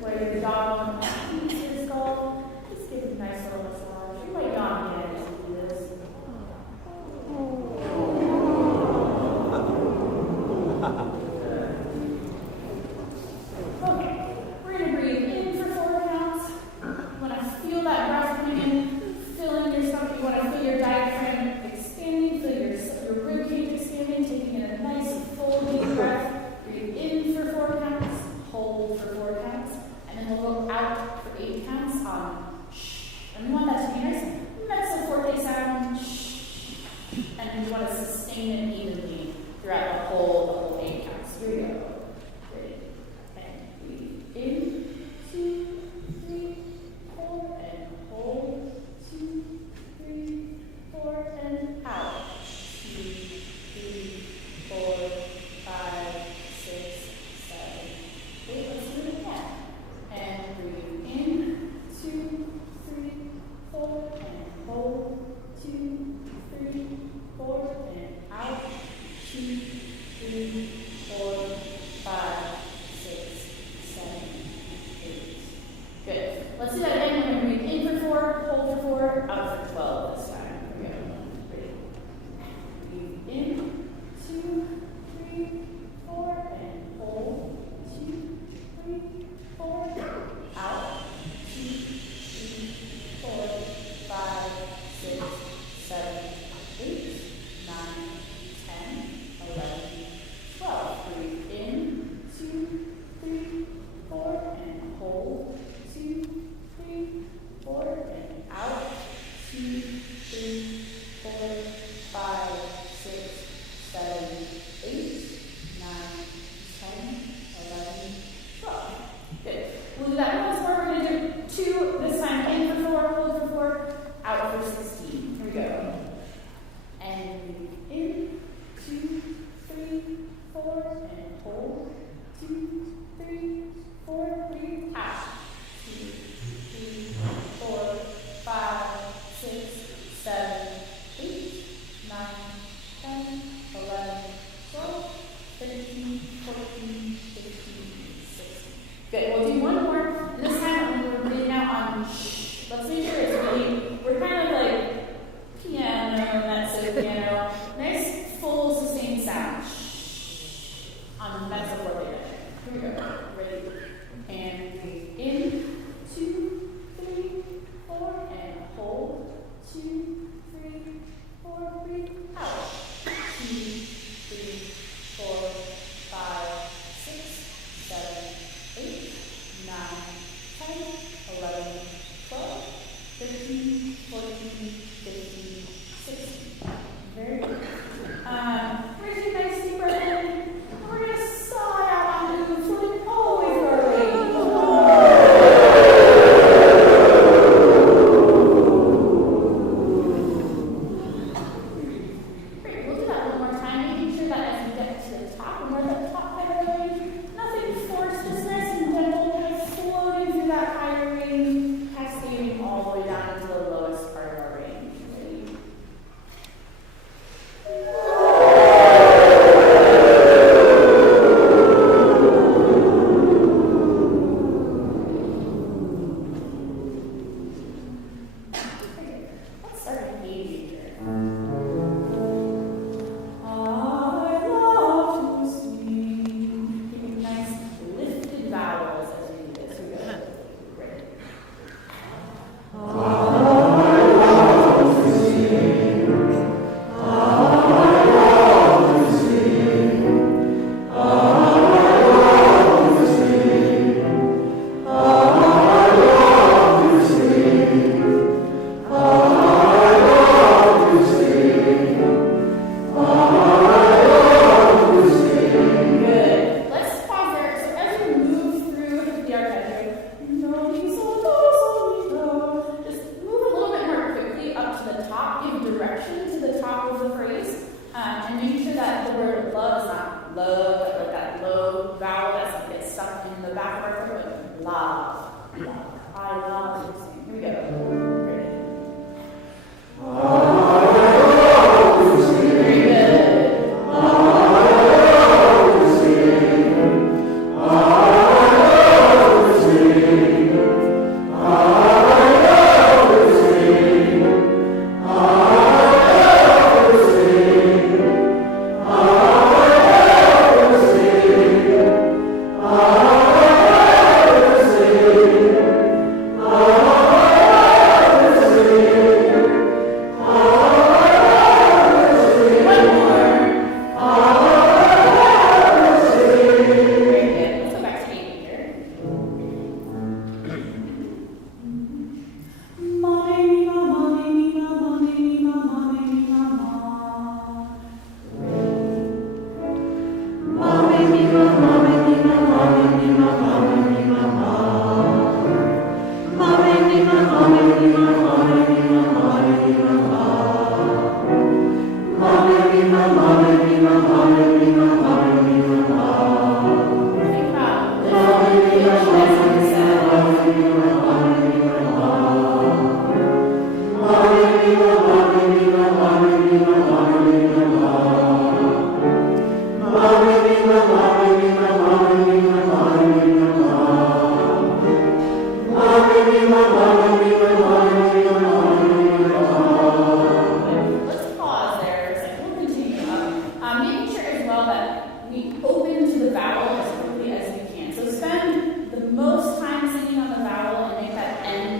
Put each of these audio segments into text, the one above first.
where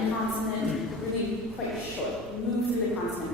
Consonant, really quite short. Move through the consonant.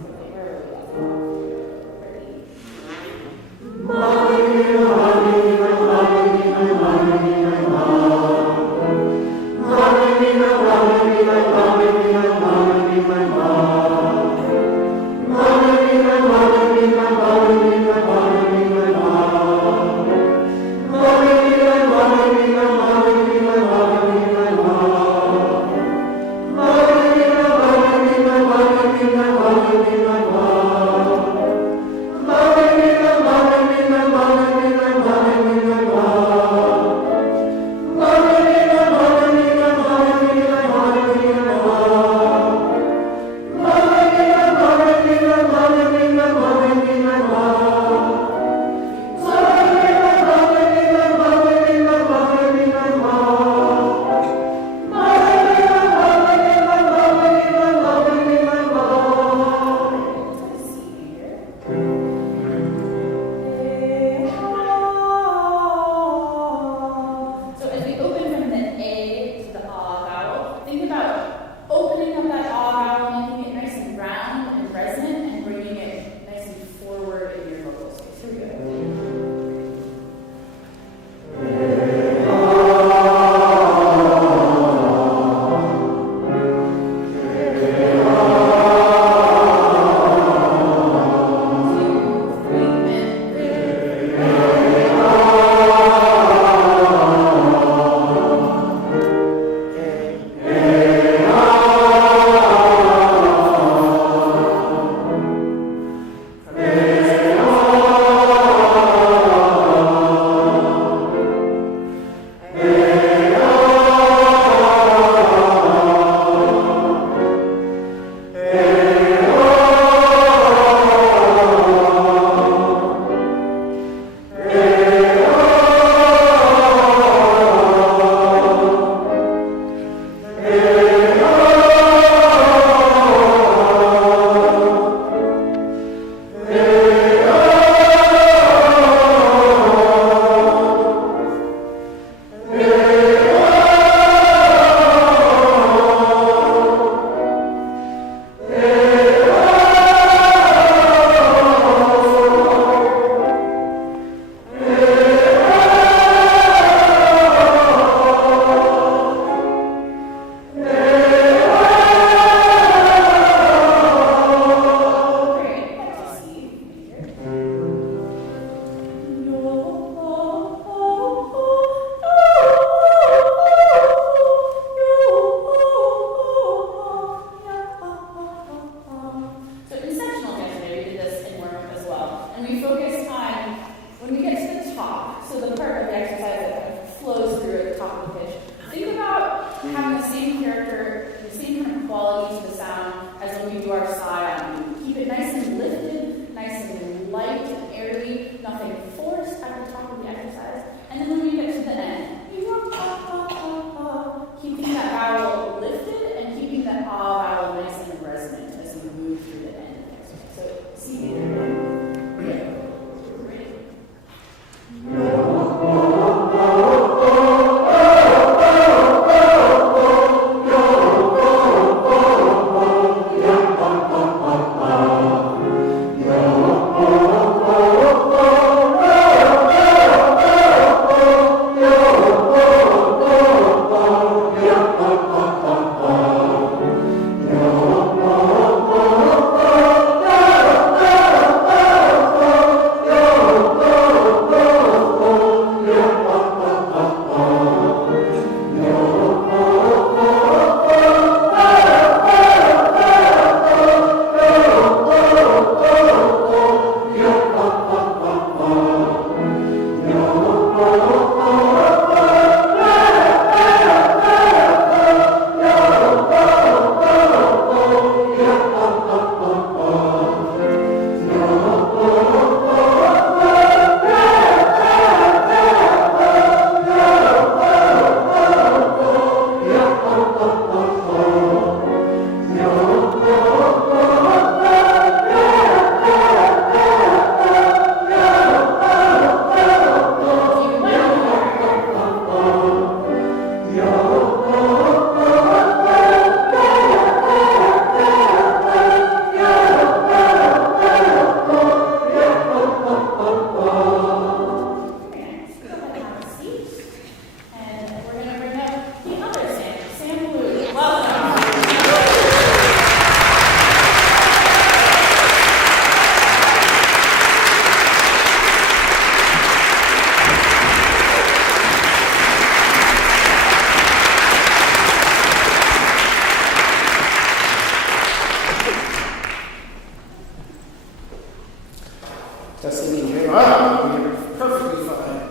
singing here. Oh, you're perfectly fine.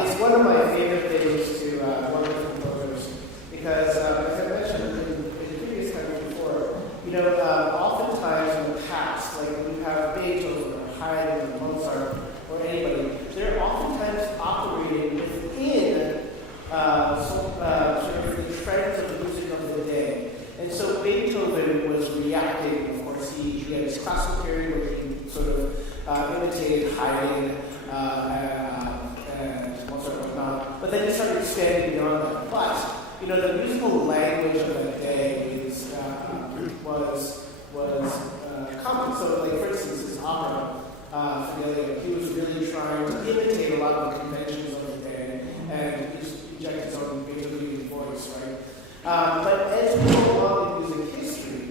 It's one of my favorite things to work with composers because, as I mentioned in previous times before, oftentimes in the past, like when you have Beethoven or Haydn or Mozart or anybody, they're oftentimes operating within sort of the trends of the music of the day. And so Beethoven was reacting. Of course, he had his classical period where he sort of imitated Haydn and Mozart and whatnot, but then he started expanding beyond that. But the musical language of that day was common. So, like for instance, his opera, Fidelio, he was really trying to imitate a lot of the conventions of the day and inject his own Beethovenian voice, right? But as we go along in music history,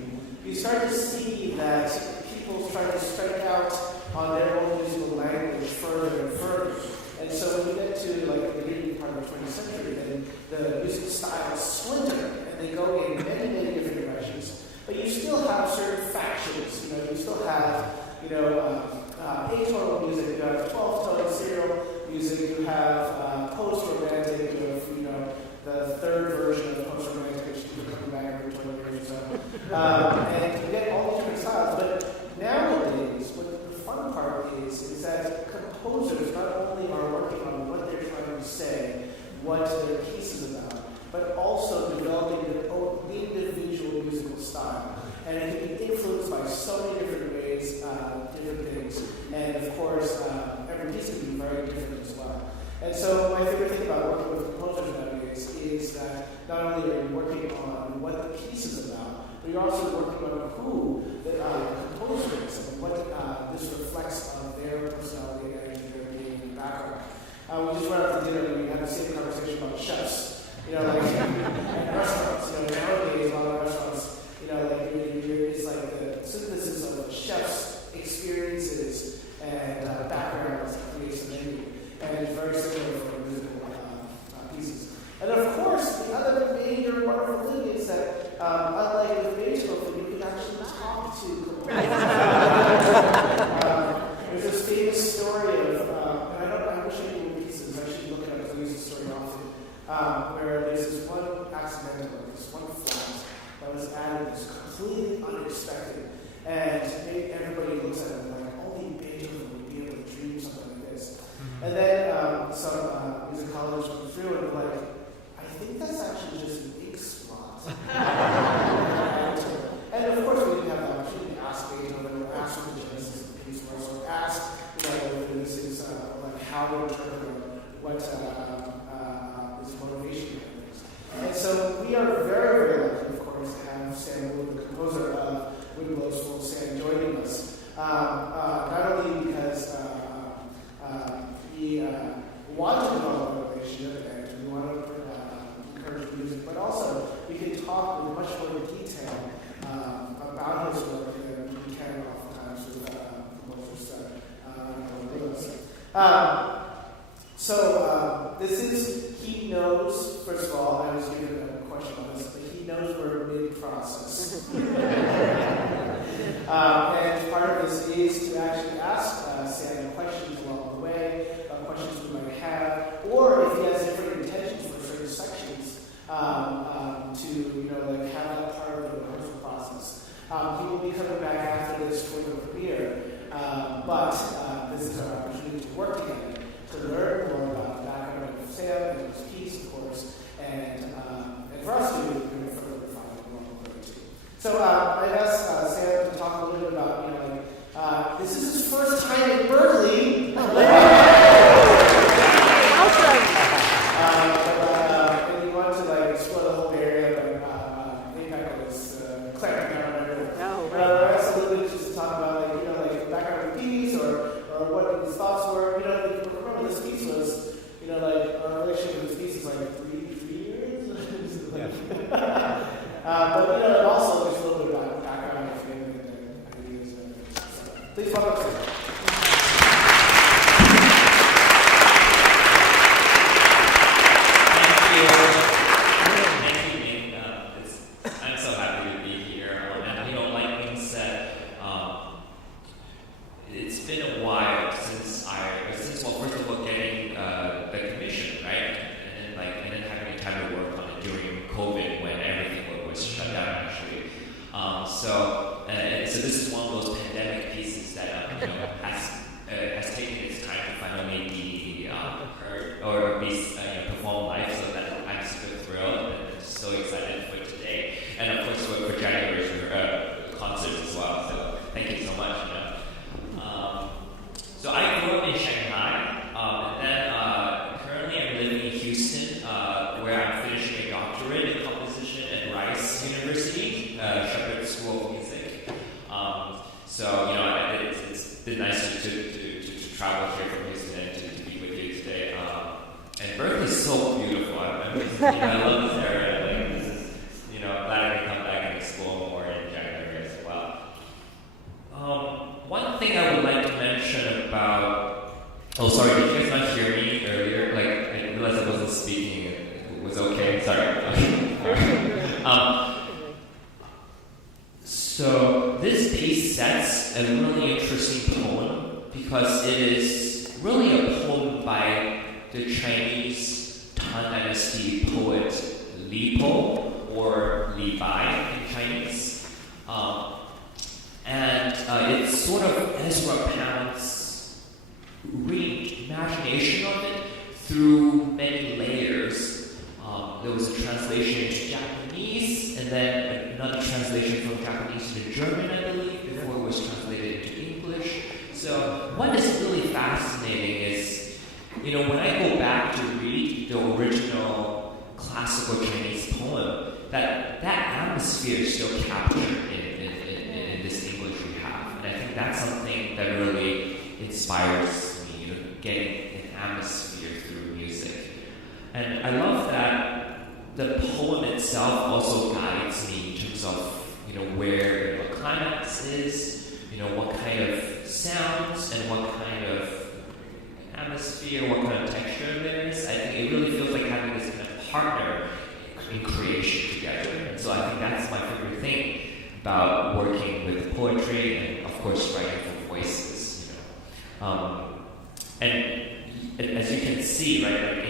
you start to see that people try to strike out on their own musical language further and further. And so when you get to like the beginning part of the 20th century, then the music styles splinter and they go in many, many different directions. But you still have certain factions. You still have atonal music, you have 12-tone serial music, you have post-romantic, the third version of post-romantic, which is coming back every 20 years or so. And you get all these different styles. But nowadays, what the fun part is that composers not only are working on what they're trying to say, what their piece is about, but also developing their own individual musical style. And it can be influenced by so many different ways, different things. And of course, every piece can be very different as well. And so my favorite thing about working with composers nowadays is that not only are you working on what the piece is about, but you're also working on who the composer is and what this reflects on their personality and their being and background. We just went out to dinner and we had the same conversation about chefs. Like in restaurants, nowadays a lot of restaurants, it's like the synthesis of a chef's experiences and backgrounds that creates a menu. And it's very similar for musical pieces. And of course, the other major wonderful thing is that, unlike with Beethoven, you can actually talk to composers. There's this famous story of, I wish I knew the pieces, I should look it up because I use this story often, where there's this one accidental, this one flat that was added that's completely unexpected. And everybody looks at it like, only Beethoven would be able to dream something like this. And then some musicologists went through and were like, I think that's actually just an ink spot. And of course, we didn't have the opportunity to ask Beethoven or ask what the genesis of the piece was, or ask whether this is how to interpret what his motivation is. And so we are very, very lucky, of course, to have Sam Wu, the composer of Wind Blows Full Sand, joining us. Not only because he wanted to develop a relationship and we want to encourage music, but also we can talk with much more detail about his work than we can oftentimes with composers that So this is, he knows, first of all, I was given a question on this, but he knows we're mid-process. And part of this is to actually ask Sam questions along the way, questions we might have, or if he has different intentions for certain sections, to have that part of the rehearsal process. He will be coming back after this for the premiere, but this is our opportunity to work together, to learn more about the background of Sam and his piece, of course, and for us to further refine it along the way too. So I'd ask Sam to talk a little bit about, this is his first time in Berkeley. And he wanted to explore the whole area, but APAC was clamping down on everything. But I asked a little bit just to talk about the background of the piece or what his thoughts were. Remember this piece was, our relationship with this piece is 3 years. But also there's a little bit about background of him and ideas. Please welcome Sam. I'm so happy to be here. Like Wing said, it's been a while. So, you know, it's been nice to travel here from Houston and to be with you today. And Berkeley's so beautiful. I love this area. Like, this is, you know, glad I can come back and explore more in January as well. One thing I would like to mention about, oh, sorry, did you guys not hear me earlier? Like, I realized I wasn't speaking. It was okay. Sorry. So this piece sets a really interesting poem because it is really a poem by the Chinese Tang Dynasty poet Li Po, or Li Bai in Chinese. And it's sort of Ezra Pound's reimagination of it through many layers. There was a translation into Japanese, and then another translation from Japanese to German, I believe, before it was translated into English. So what is really fascinating is, you know, when I go back to read the original classical Chinese poem, that atmosphere is still captured in this English we have. And I think that's something that really inspires me, you know, getting an atmosphere through music. And I love that the poem itself also guides me in terms of, you know, where the climax is, you know, what kind of sounds and what kind of atmosphere, what kind of texture there is. I think it really feels like having this kind of partner in creation together. And so I think that's my favorite thing about working with poetry and, of course, writing for voices, you know. And as you can see, right, like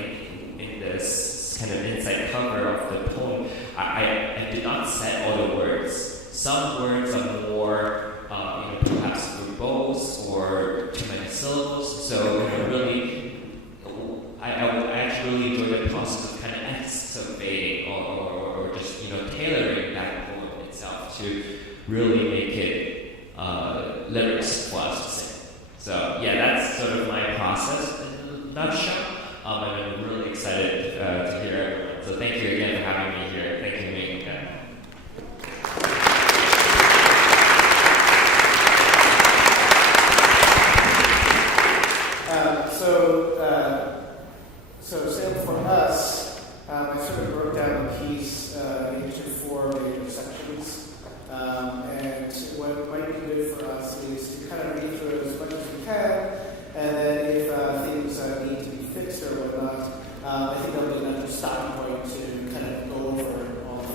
in this kind of inside cover of the poem, I did not set all the words. Some words are more, you know, perhaps verbose or too many syllables. So, you know, really, I actually really enjoy the process of kind of excavating or just, you know, tailoring that poem itself to really make it lyrics for us to sing. So, yeah, that's sort of my process in a nutshell. And I'm really excited to hear everyone. So thank you again for having me here. Thank you, Ming. So Sam, for us, I sort of broke down the piece into 4 major sections. And what might be good for us is to kind of read through it as much as we can, and then if things need to be fixed or whatnot, I think that'll be another stopping point to kind of go over all of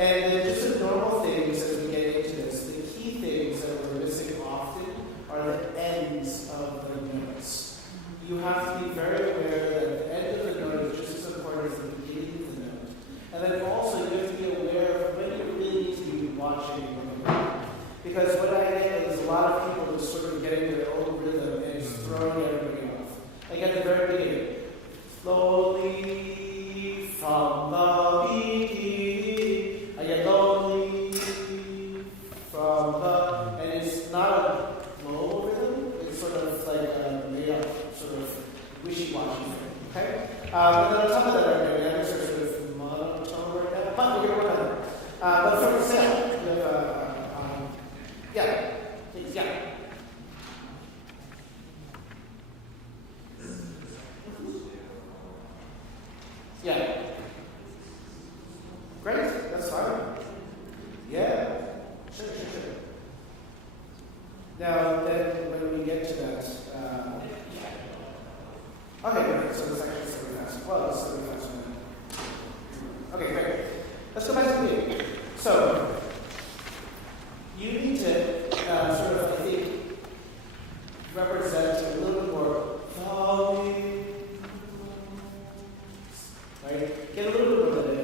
And then just the normal things as we get into this, the key things that we're missing often are the ends of the notes. You have to be very aware that the end of the note is just as important as the beginning of the note. And then also you have to be aware of when you really need to be watching the note. Because what I get is a lot of people just sort of getting their own rhythm and just throwing everybody off. Like at the very beginning, slowly from the beginning, I get slowly from the, and it's not a flow rhythm, it's sort of like a made up, sort of wishy-washy thing, okay? And then on top of that, our dynamics are sort of monotone right now, but we're going to work on that. But for example, we have yeah, please, yeah. Yeah. Great, that's fine. Yeah. Sure. Now, then, when we get to that, okay, great. So this actually is really fast. Well, it's really fast. Okay, great. Let's go back to the meeting. So, you need to sort of, I think, represent a little bit more volume, right? Get a little bit more of that.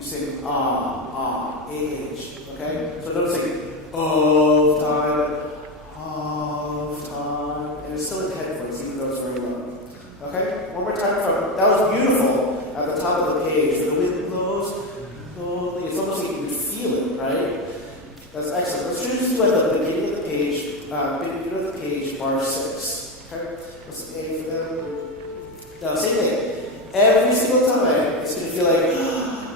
You sing A-H, okay? So don't sing of time, and it's still in head voice, even though it's very low. Okay? One more time that was beautiful at the top of the page. The wind blows slowly. It's almost like you would feel it, right? That's excellent. Let's just do at the beginning of the page, bar 6. Okay? Let's A for them. Now, same thing. Every single time, it's going to feel like,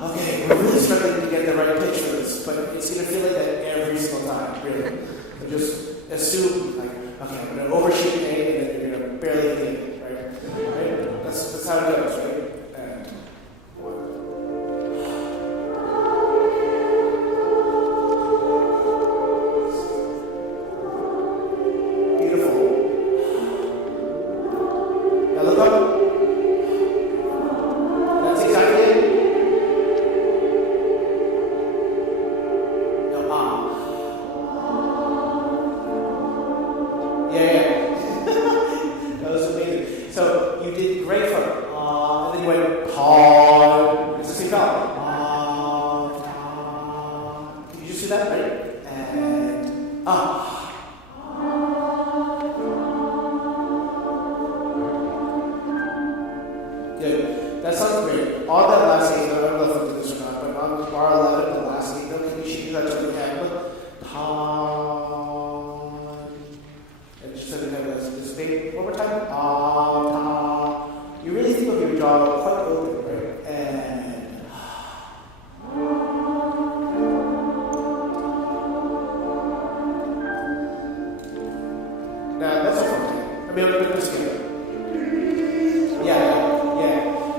okay, we're really struggling to get the right pitch for this, but it's going to feel like that every single time, really. So just assume, like, okay, I'm going to overshoot A, and then you're going to barely hit it, right? That's how it goes, right? And 1. Beautiful. Now look up. That's exactly it. No, Yeah. That was amazing. So you did great for and then you went it's the same bell. Can you just do that, right? And Good. That sounds great. All that last eight note, I don't know if I did this or not, but on bar 11, the last eight note, can you change that to the hand? And just so we have this big, one more time. You really think of your jaw quite open, right? And now that's a fun thing. I mean, let's get it. Yeah.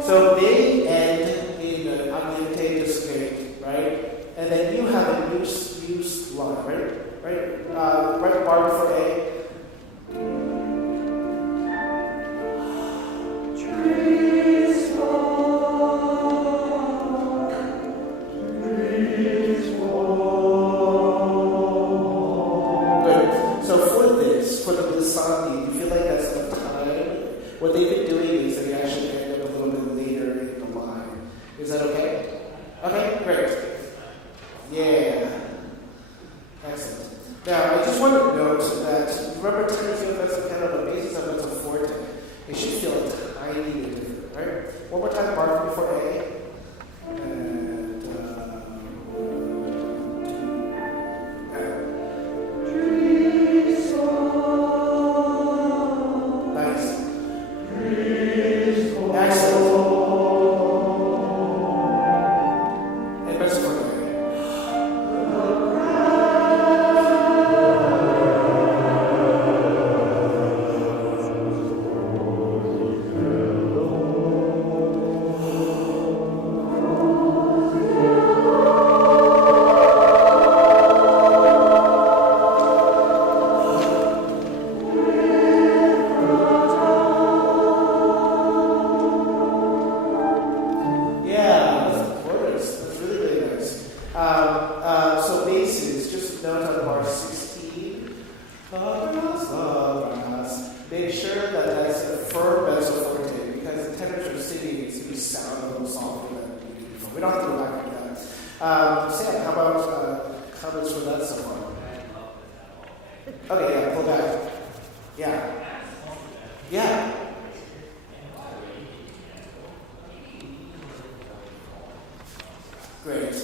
So they end in an ambiente discrete, right? And then you have a use line, right? Right bar before A. For the glissandi, you feel like that's the time. What they've been doing is they actually end up a little bit later in the line. Is that okay? Okay, great. Yeah. Excellent. Now, I just want to note that, remember tenor field that's a kind of a basis of it's a forte. It should feel a tiny bit different, right? One more time, mark before A. So basses, just note on bar 16, make sure that that's a firm mezzo forte, because the tenors are singing, it's going to sound a little softer than we did before. We don't have to go back to that. Sam, how about comments for that so far? Okay, yeah, pull back. Yeah. Great.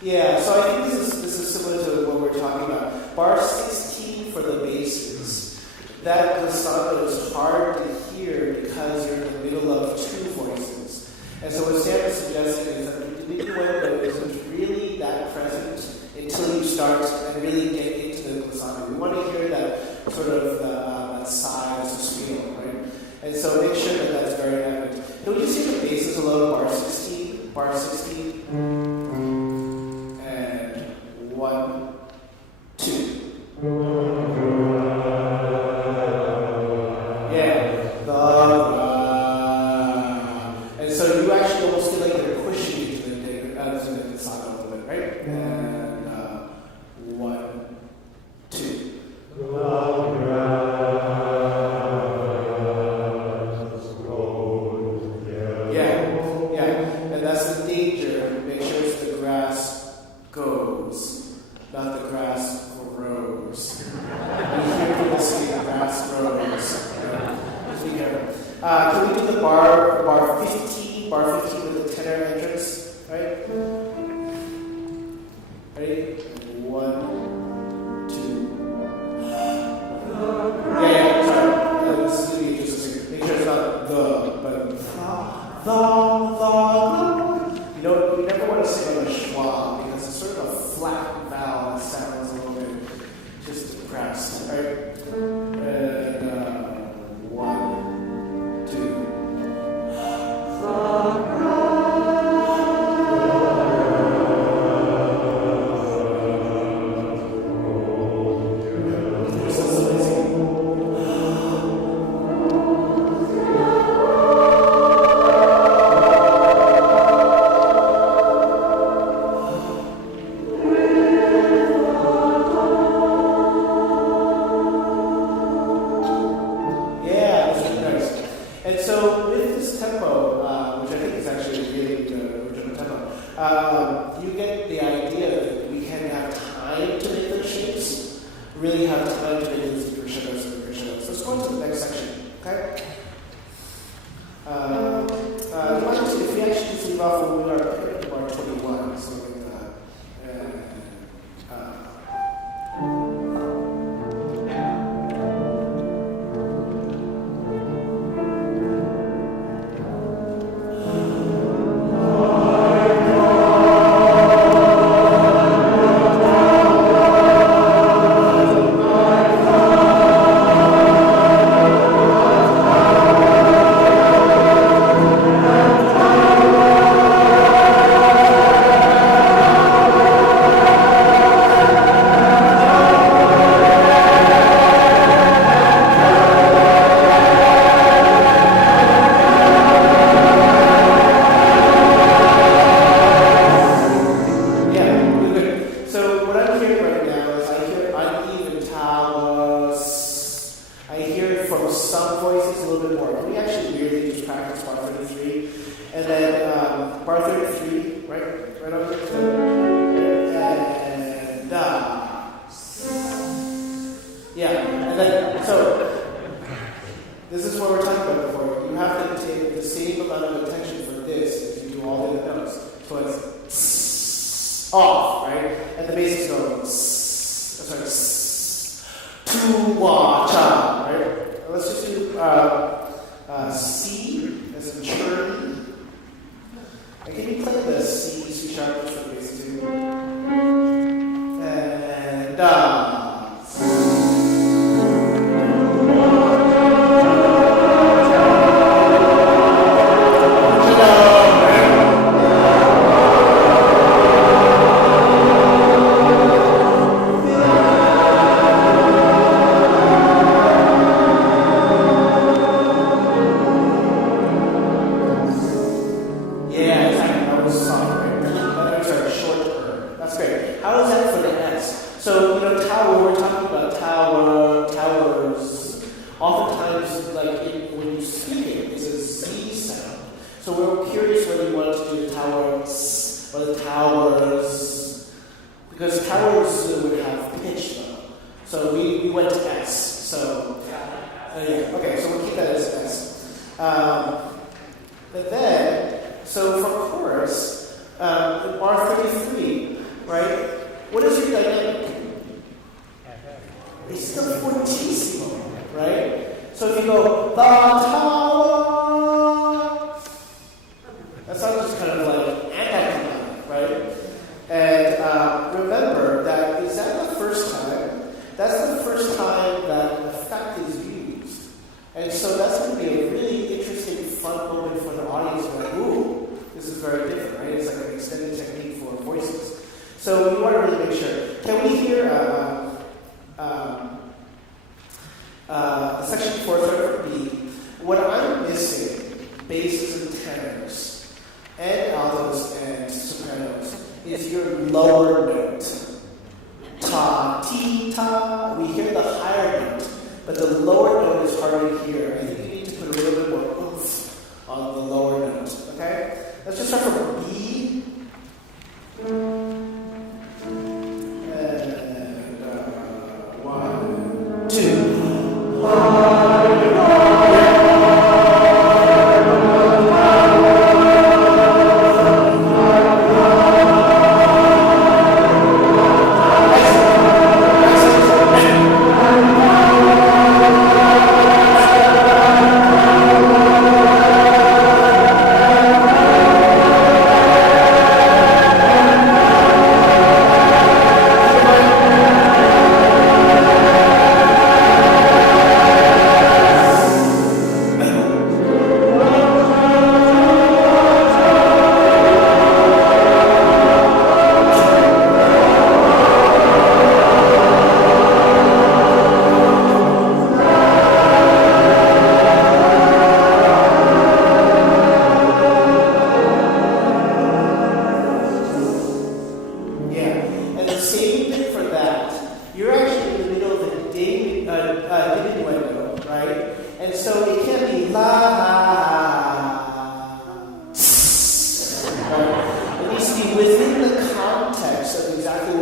Yeah, so I think this is similar to what we're talking about. Bar 16 for the basses. That glissando is hard to hear because you're in the middle of two voices. And so what Sam is suggesting is that the diminuendo isn't really that present until you start and really get into the glissando. We want to hear that sort of that size of scale, right? And so make sure that that's very evident. Can we just see the basses alone, bar 16? Bar 16. And 1, 2. And so you actually almost feel like they're pushing you to the side a little bit, right? And 1, 2. Yeah. And that's the danger make sure it's the grass goes, not the grass grows. You hear people say grass grows. Just be careful. Can we do the bar 15? Bar 15 with the tenor entrance, right? Ready? 1, 2. Yeah, sorry. This is going to be just a second. Make sure it's not the, but the. You never want to sing on a schwa because it's sort of a flat vowel that sounds a little bit just depressed. All right? And 1, 2.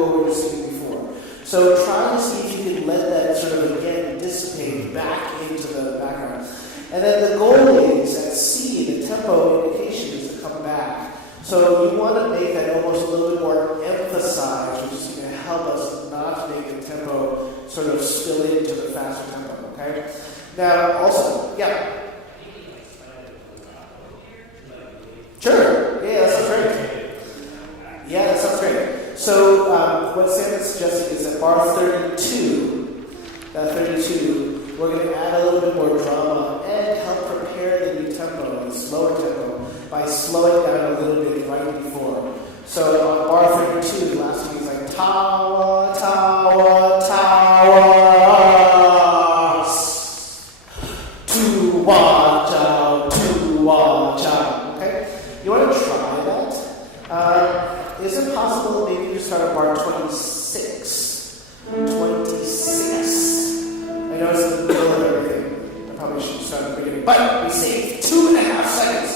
what we were singing before. So try to see if you can let that sort of again dissipate back into the background. And then the goal is at C, the tempo indication is to come back. So you want to make that almost a little bit more emphasized, which is going to help us not to make the tempo sort of spill into the faster tempo, okay? Now, also, yeah. Sure. Yeah, that sounds great. Yeah, that sounds great. So what Sam is suggesting is that bar 32, we're going to add a little bit more drama and help prepare the new tempo, the slower tempo, by slowing down a little bit right before. So on bar 32, the last one is like tower, tower, towers. To watch out, okay? You want to try that? Is it possible maybe you start at bar 26? 26. I know it's in the middle of everything. I probably should start at the beginning. But we save 2.5 seconds.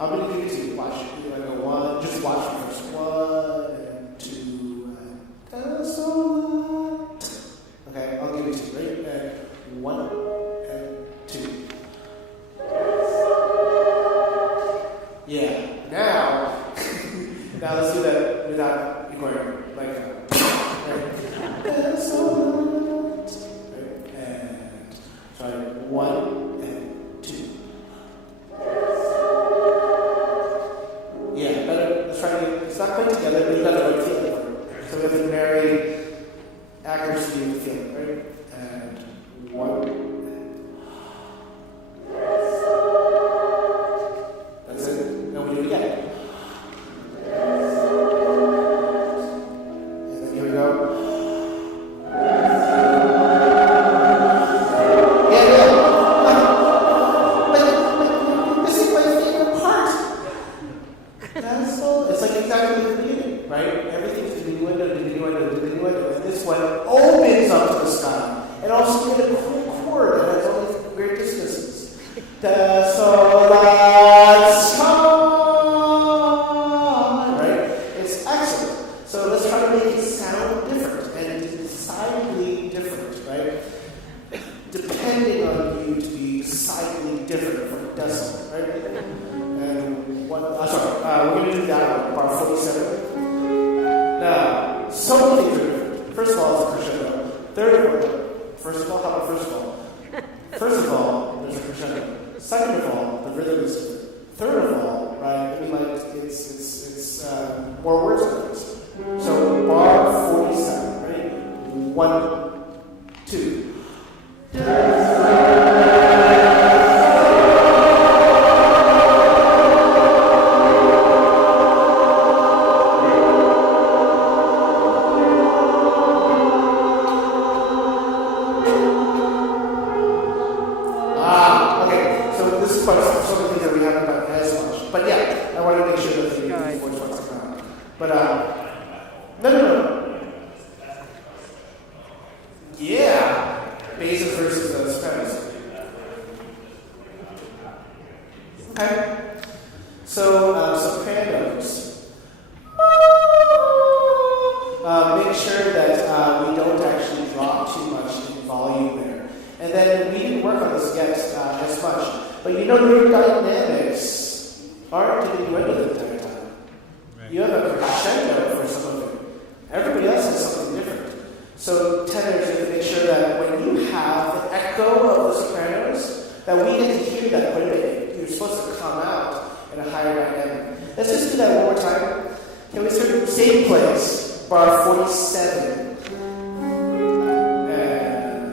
I'm going to give it to you. Watch it. You're going to go one. Just watch me first. 1 and 2 and desolate. Okay, I'll give it to you. Right? And 1 and 2. Yeah. Now let's do that without recording. Like right? Desolate. Right? And try 1 and 2. Yeah, better. Let's try to. It's not quite together, but you got the right feeling for it. So we have the very accuracy of the feeling, right? And 1. That's it. Now we do it again. And then here we go. This is my favorite part. That's all. It's like exactly the beginning, right? Everything's diminuendo. And this one opens up to the sky. And also you get a cool chord that has all these weird distances. Desolate sky, right? It's excellent. So let's try to make it sound different and decidedly different, right? Depending on you to be decidedly different from desolate, right? And we're going to do that one, bar 47. Now, so many things are different. First of all, it's a crescendo. First of all, there's a crescendo. Second of all, the rhythm is different. Third of all, right? I mean, like it's more words than this. So bar 47, ready? 1, 2. Okay. So this is quite some of the things that we haven't done as much. But yeah, I want to make sure that the voice wants to come out. But no. Yeah. Basses versus sopranos. Okay. So sopranos. Make sure that we don't actually drop too much in volume there. And then we didn't work on this yet as much. But you know your dynamics aren't diminuendo the entire time. Right. You have a crescendo for some of it. Everybody else has something different. So tenors, you have to make sure that when you have the echo of the sopranos, that we get to hear that quite a bit. You're supposed to come out in a higher dynamic. Let's just do that one more time. Can we start same place, bar 47. And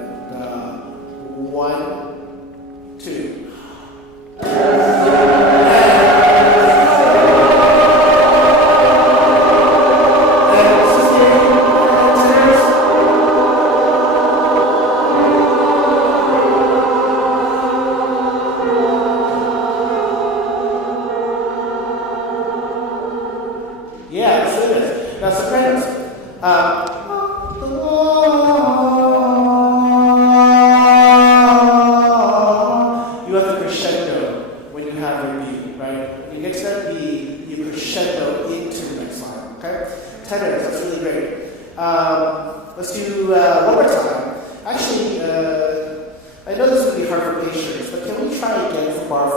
1, 2. Yeah, let's do this. Now, sopranos. You have the crescendo when you have your B, right? When you get to that B, you crescendo into the next line, okay? Tenors, that's really great. Let's do one more time. Actually, I know this would be hard for patients, but can we try again for bar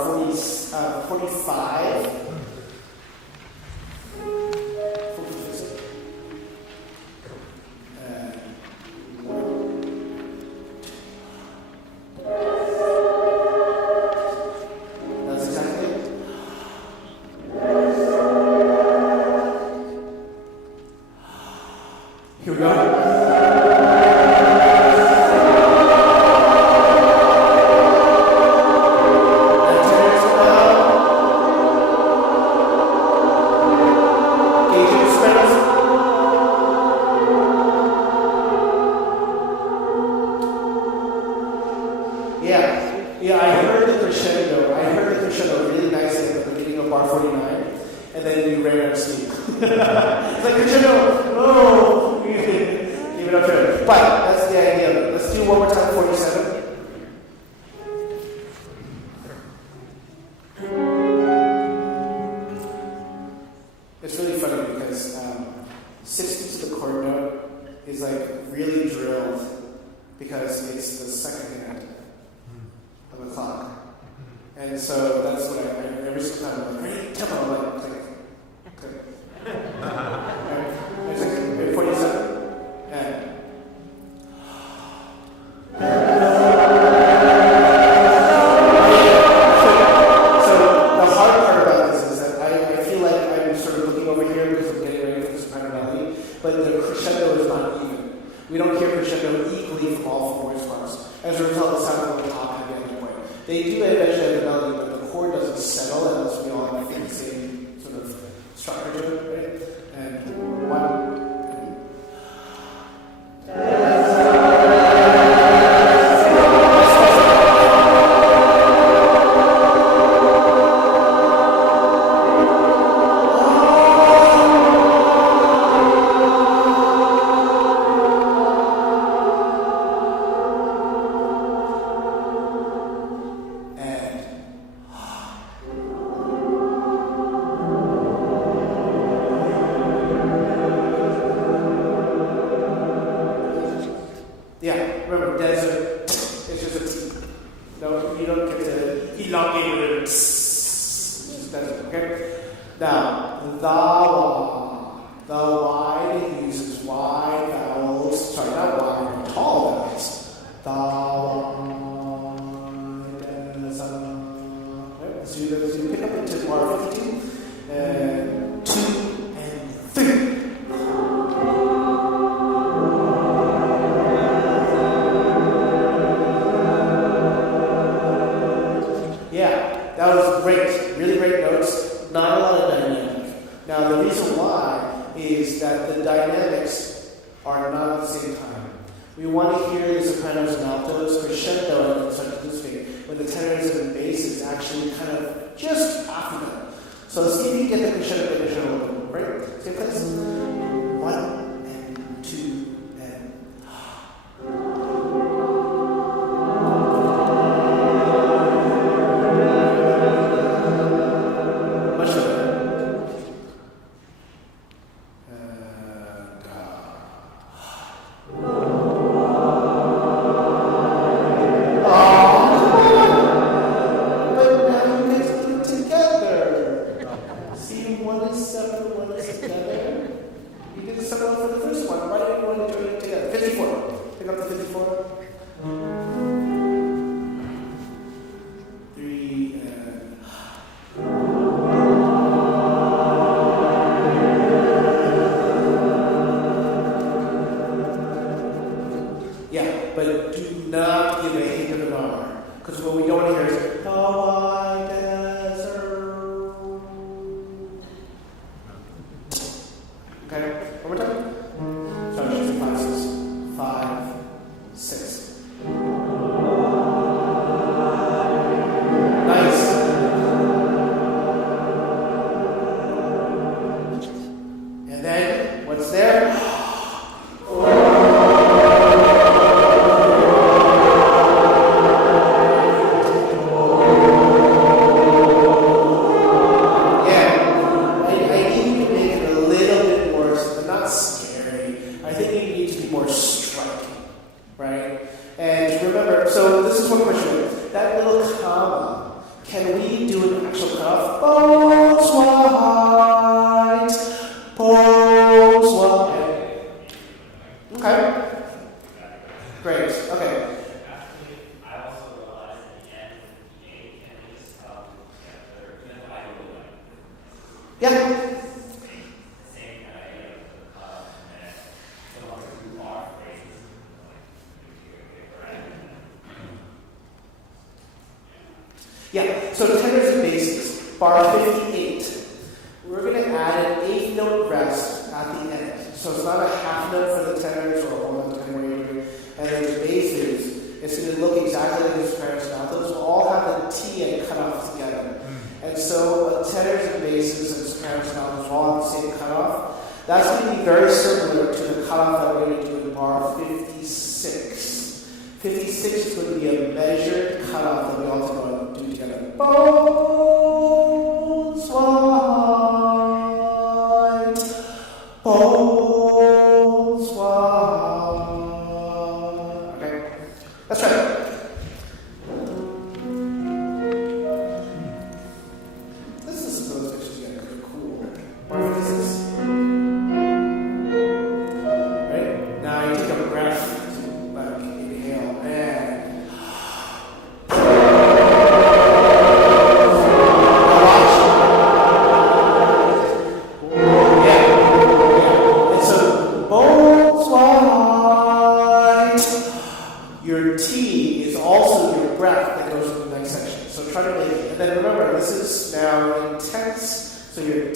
45? Here we go. Yeah, I heard the crescendo really nicely at the beginning of bar 49, and then you ran out of steam. It's like crescendo, no! Give it up to it. But that's the idea of it. Let's do one more time, 47. but the crescendo is not even. We don't hear crescendo equally from all four voice parts. As a result, it sounds like a top at the end of the point. They do eventually have a melody, but the chord doesn't settle unless we all have the same sort of structure to it, right? And one. Yeah, so tenors and basses, bar 58. We're going to add an eighth note rest at the end. So it's not a half note for the tenors or a whole note tenor and then the basses, it's going to look exactly like the sopranos and altos. We'll all have the T and cutoff together. And so tenors and basses and sopranos and altos all have the same cutoff. That's going to be very similar to the cutoff that we're going to do in bar 56. 56 is going to be a measured cutoff that we all have to do together. Bones white, bones white. Okay, that's right. Let's listen to those pictures again. They're cool. Bar 56. Right? Now you take a breath. And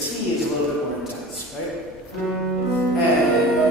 T is a little bit more intense, right? And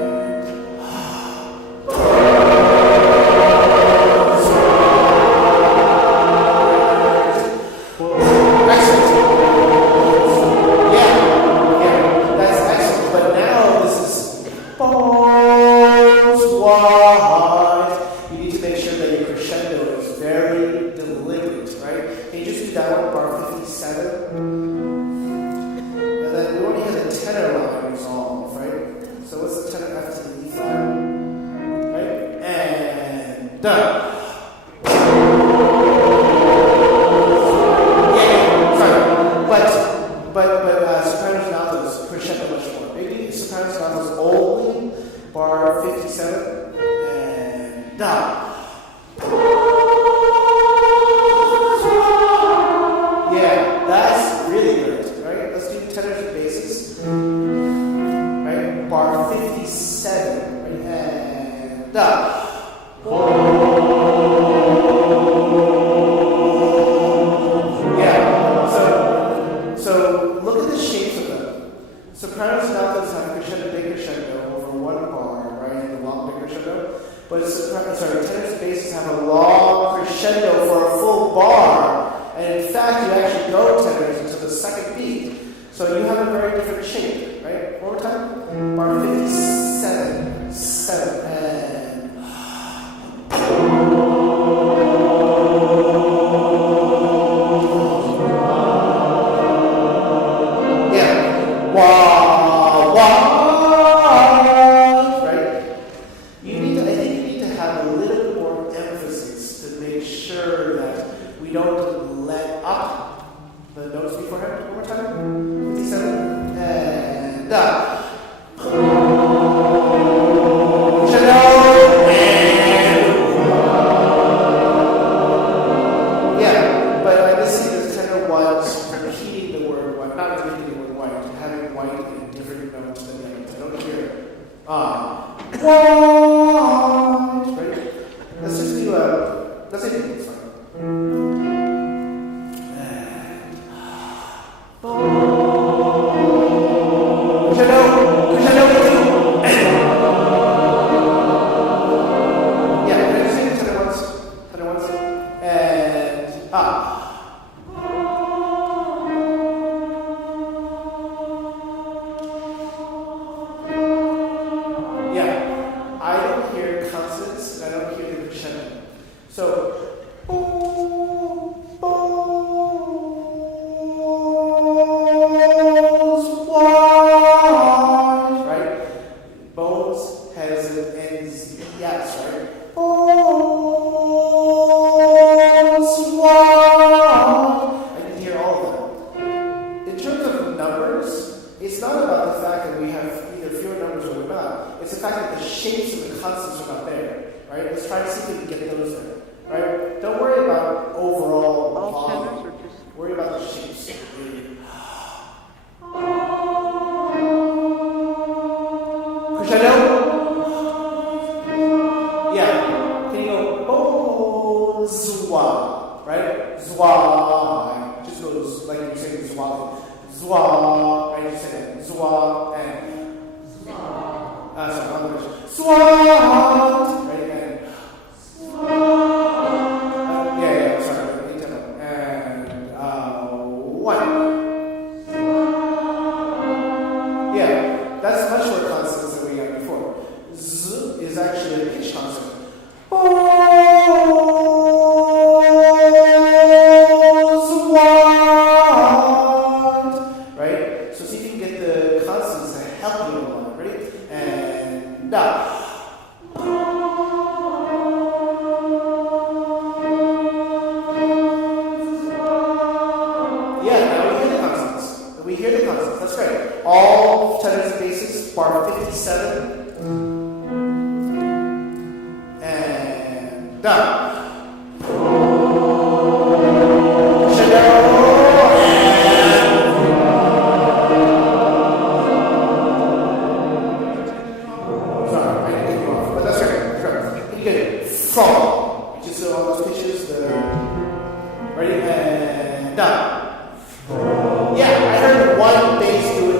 Yeah, I heard one bass doing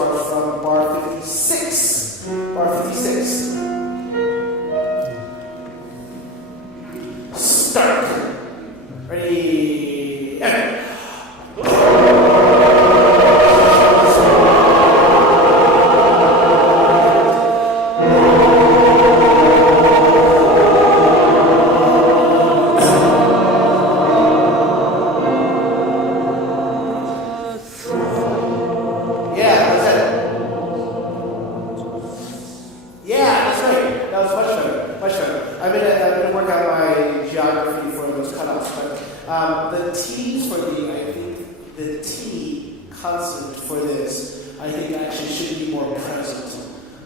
parts from bar 56. Bar 56. Start. Ready, and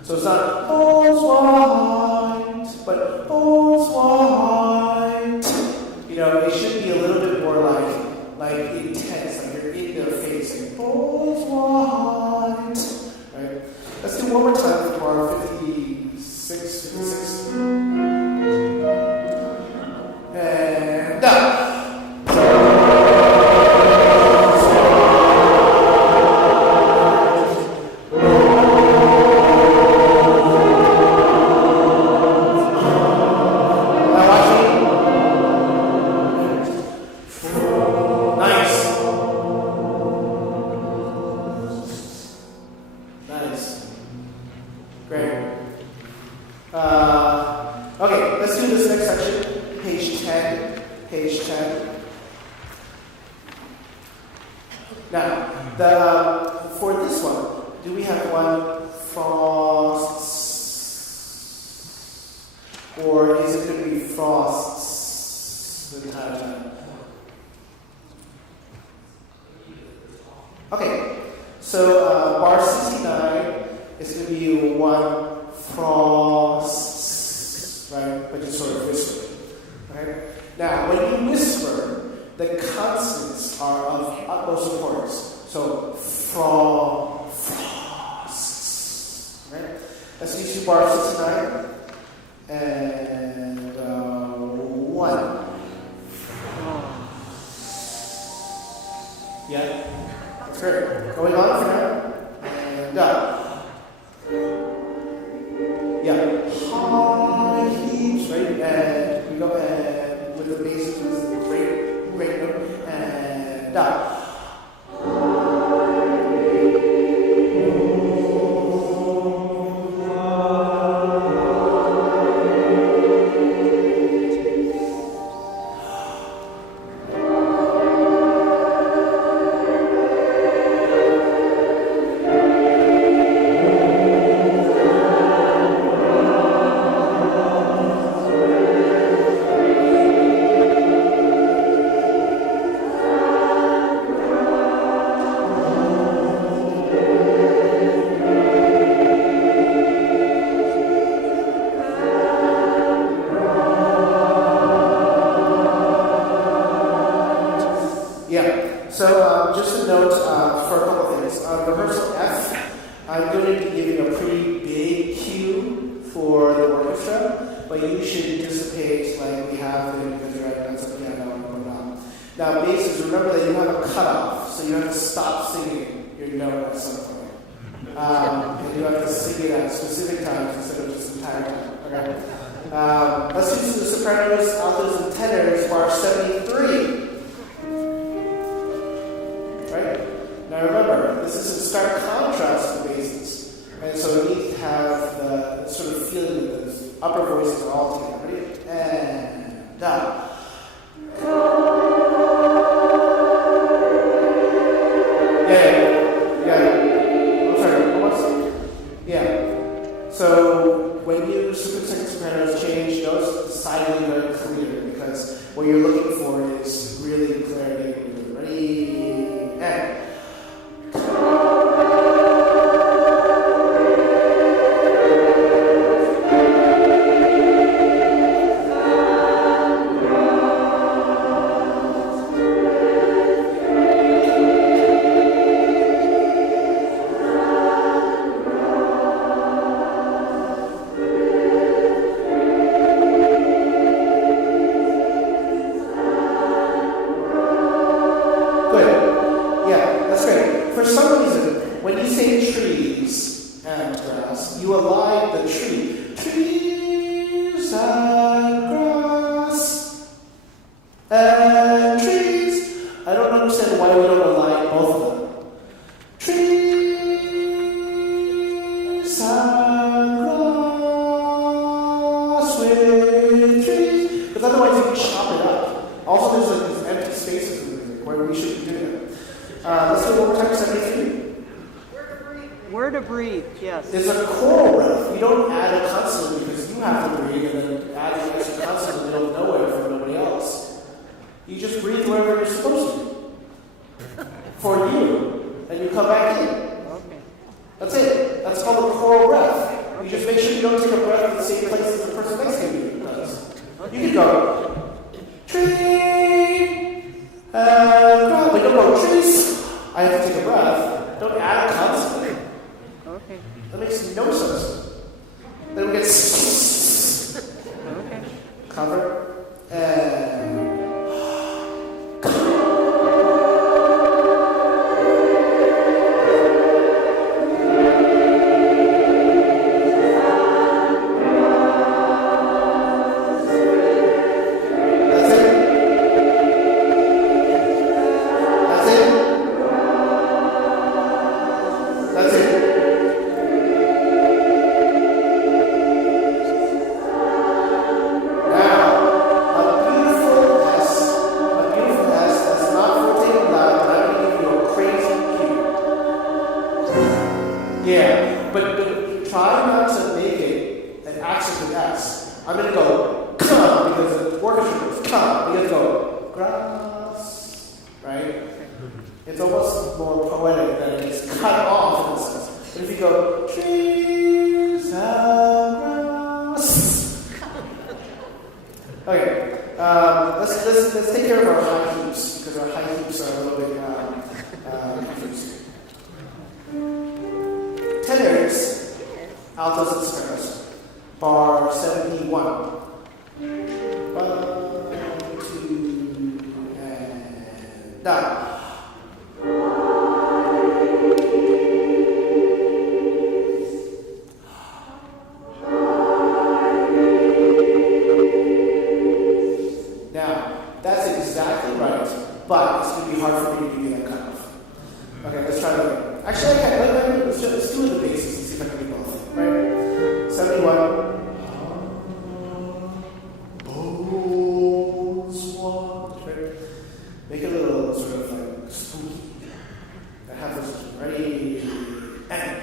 so it's not all's white, but all's white. You know, it should be a little bit more like intense, like you're in their face, like all's white. Right? Let's do one more time for bar 56, 56. And done. Okay, let's do this next section, page 10. Page 10. Now, for this one, do we have one frosts? Or is it going to be frosts the entire time? Okay, so bar 69 is going to be one frosts, right? But just sort of whisper. Okay? Now, when you whisper, the consonants are of utmost importance. So, frosts. Right? Let's use bar 69 and 1. Yeah? That's great. Going on for now. And yeah. High heaves, right? And we go ahead with the bass, with the great note. And So just a note for a couple things. On rehearsal F, I'm going to be giving a pretty big cue for the orchestra, but you should anticipate like we have it because you're writing on some piano and whatnot. Now, basses, remember that you have a cutoff, so you have to stop singing your note at some point. And you have to sing it at specific times instead of just entire time. Okay? Let's do the sopranos, altos, and tenors, bar 73. Right? Now remember, this is in stark contrast to basses. And so we need to have the sort of feeling that the upper voices are all together. Ready? And down. Yeah. I'm sorry, what's yeah. So when you second sopranos change notes, decidedly very clear because what you're looking for is really clarity. Ready? And trees and grass, you align the tree. Trees and grass and trees. I don't understand why we don't align both of them. Trees and grass with trees. Because otherwise you can chop it up. Also, there's like these empty spaces in the music where we should be doing it. Let's do it one more time, 73. Where to breathe, yes. There's a choral breath. You don't add a consonant because you have to breathe and then add an extra consonant in the middle of nowhere for nobody else. You just breathe wherever you're supposed to. For you. And you come back in. Okay. That's it. That's called a choral breath. You just make sure you don't take a breath in the same place as the person next to you does. You can go, tree, but you don't go, trees. I have to take a breath. Don't add a consonant. Okay. That makes no sense. Then we get Okay. cover and let's take care of our high heaps, because our high heaps are a little bit confusing. Tenors, altos and sopranos. Bar 71. 1, 2, and down. But it's going to be hard for me to do that cutoff. Okay, let's try that again. Actually, I can't. Let's do it the basis and see if I can do both. Right? 71. Right? Make it a little sort of like spooky. I have this ready. And.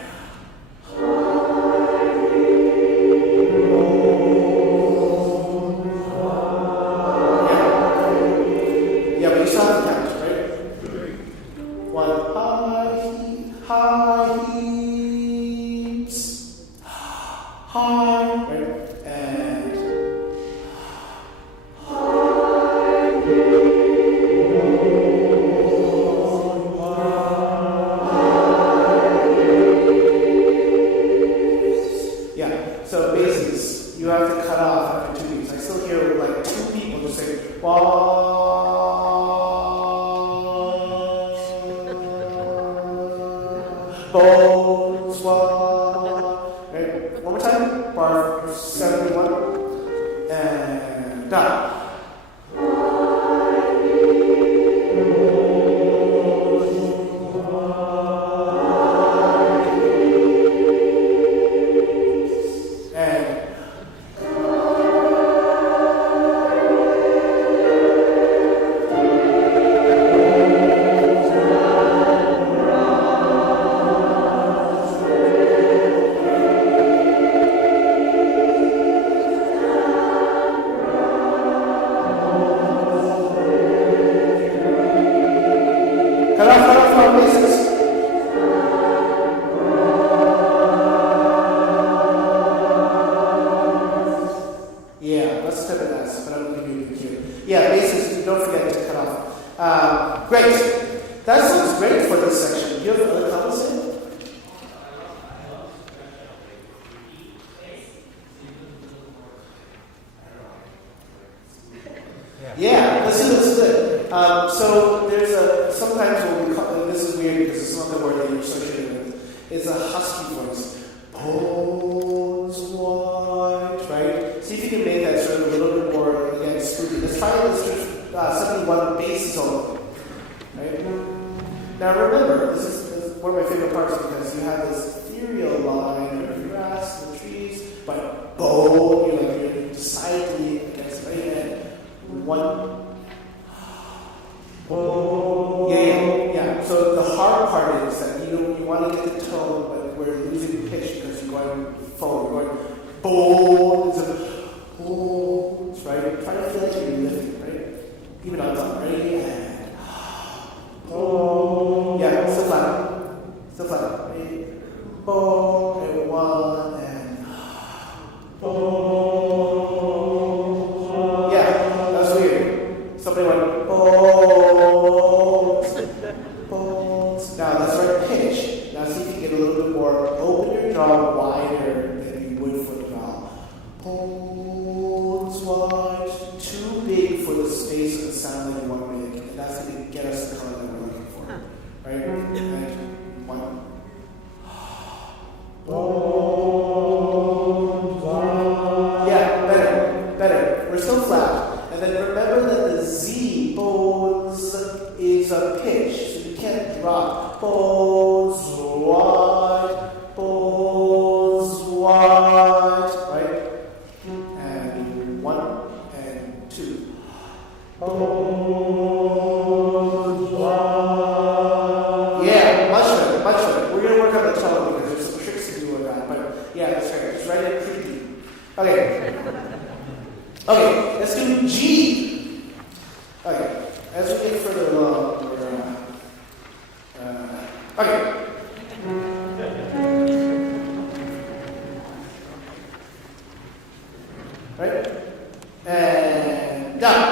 is a husky voice. Bones white, right? See if you can make that sort of a little bit more, again, spooky. Let's try this 71 bass solo, right? Now remember, this is one of my favorite parts because you have this ethereal line of the grass, the trees, but bone, you're decidedly against the right hand. One. Yeah. So the hard part is that you want to get the tone, but we're losing pitch because you're going forward. You're going bones, right? Try to feel like you're lifting, right? Even on top, ready? And yeah, still flat. Ready? Boom, and one, and yeah, that's weird. Somebody went bones. Now that's right pitch. Now see if you can get a little bit more. Open your jaw wider than you would for the jaw. Bones wide. Too big for the space of the sound that you want to make. And that's going to get us the color that we're looking for. Right? And one. Yeah, better. We're still flat. And then remember that the Z, bones, is a pitch. So you can't drop. Bones wide, right? And one and two. Yeah, much better. We're going to work on the tone because there's some tricks to do with that. But yeah, that's right. Just write it pretty deep. Okay, let's do G. Okay, as we get further along, we're okay. Right? And down.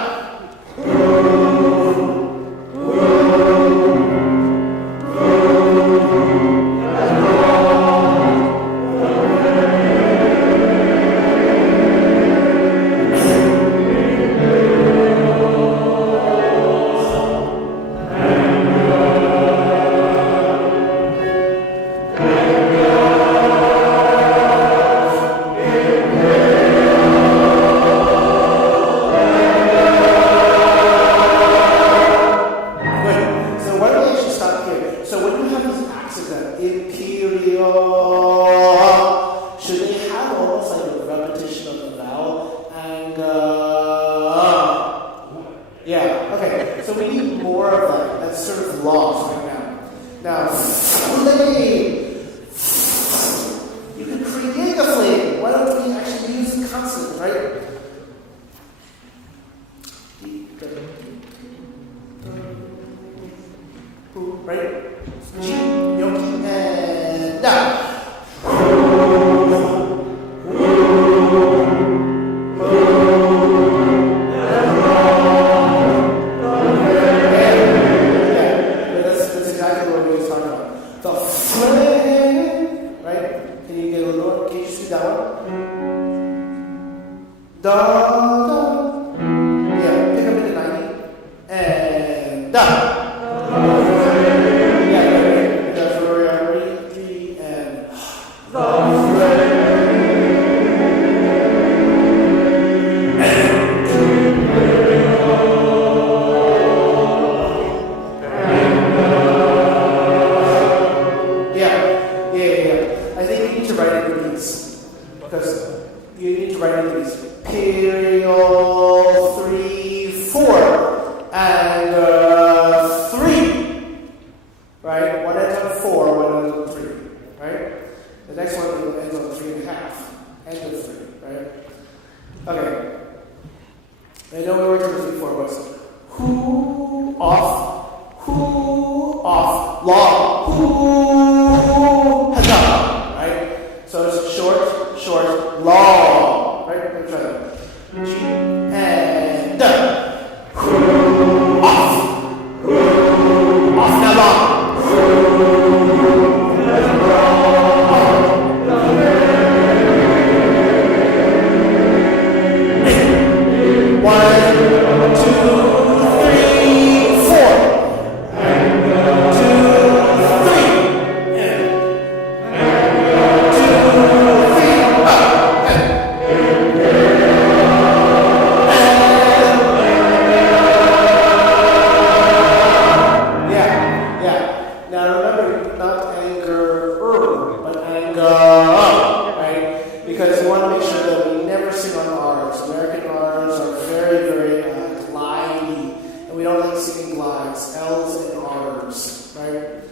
right? Because we want to make sure that we never sing on R's. American R's are very, very glidey, and we don't like singing glides, L's and R's, right?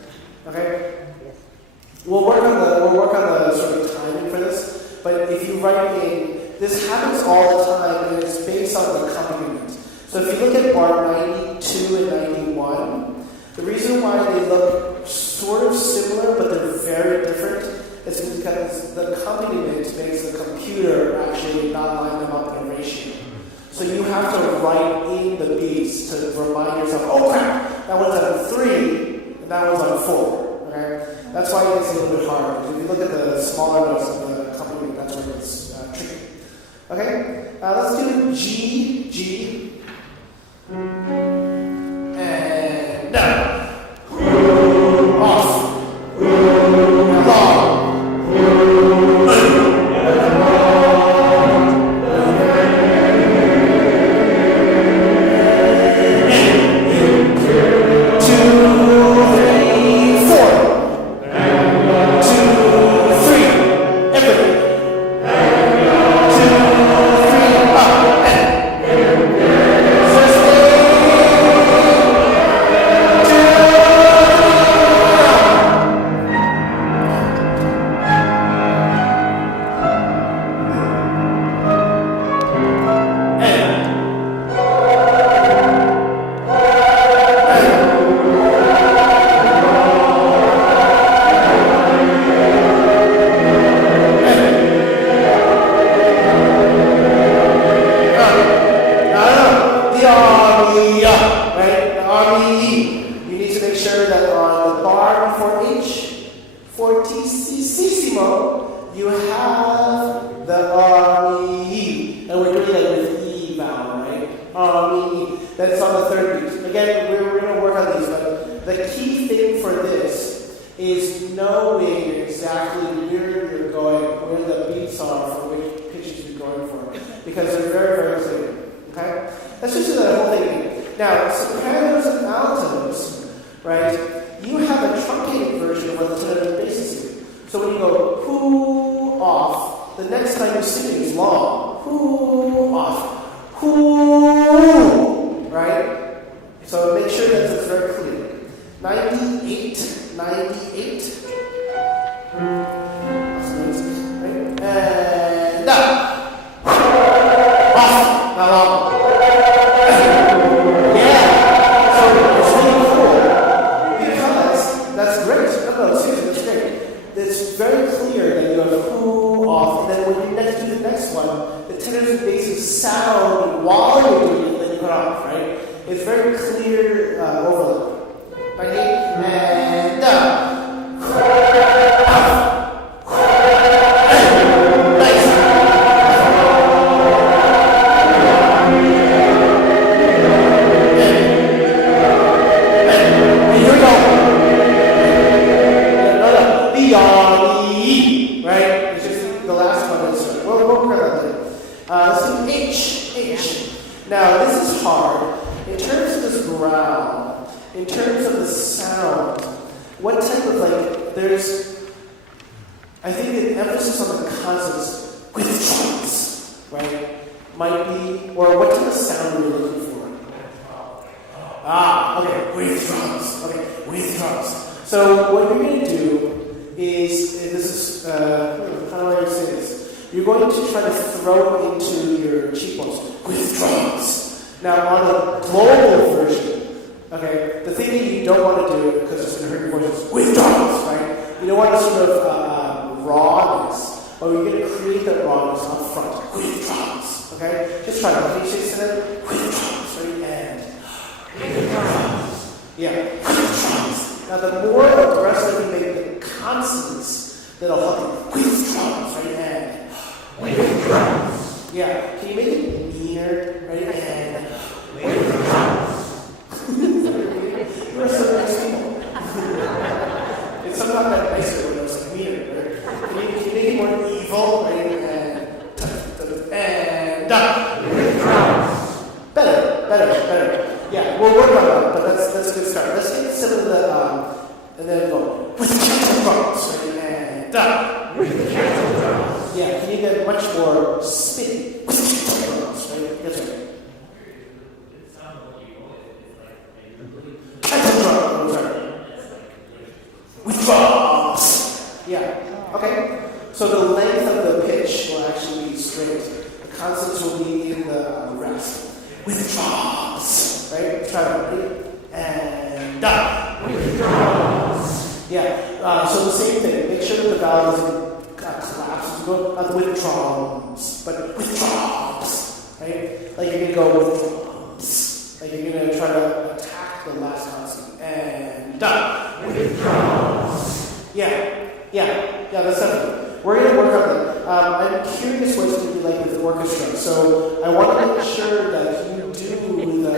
Okay? We'll work on the sort of timing for this, but if you write in, this happens all the time, and it's based on the accompaniment. So if you look at bar 92 and 91, the reason why they look sort of similar, but they're very different, is because the accompaniment makes the computer actually not line them up in a ratio. So you have to write in the beats to remind yourself, oh crap, that one's on 3, and that one's on 4. Okay? That's why it gets a little bit hard. If you look at the smaller notes of the accompaniment, that's where it's tricky. Okay? Let's do G, and down. Off. Long. Better. Yeah, we'll work on that, but that's a good start. Let's get some of the, and then go with the drums, right? And Yeah, can you get much more spitty? Right? That's right. Withdraws. Yeah. Okay. So the length of the pitch will actually be straight. The consonants will be in the rest. Withdraws. Right? Try it. And done. Withdraws. Yeah. So the same thing. Make sure that the vowel doesn't collapse. You go not withdraws, but withdraws. Right? Like you're gonna go withdraws. Like you're gonna try to attack the last consonant. And done. Withdraws. Yeah, that's something. We're going to work on that. I'm curious what it's going to be like with the orchestra. So I want to make sure that you do the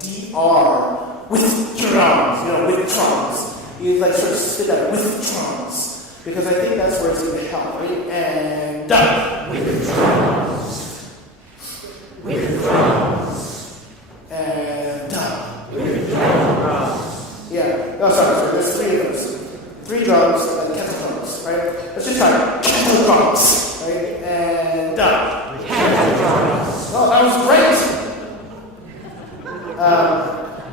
DR with drums, with drums. You like sort of spit out with drums. Because I think that's where it's going to help, right? And done. With drums. With drums. And done. With drums. Yeah. No, sorry. There's three of those. 3 drums and kettle drums, right? Let's just try kettle drums, right? And done. Kettle drums. Oh, that was great.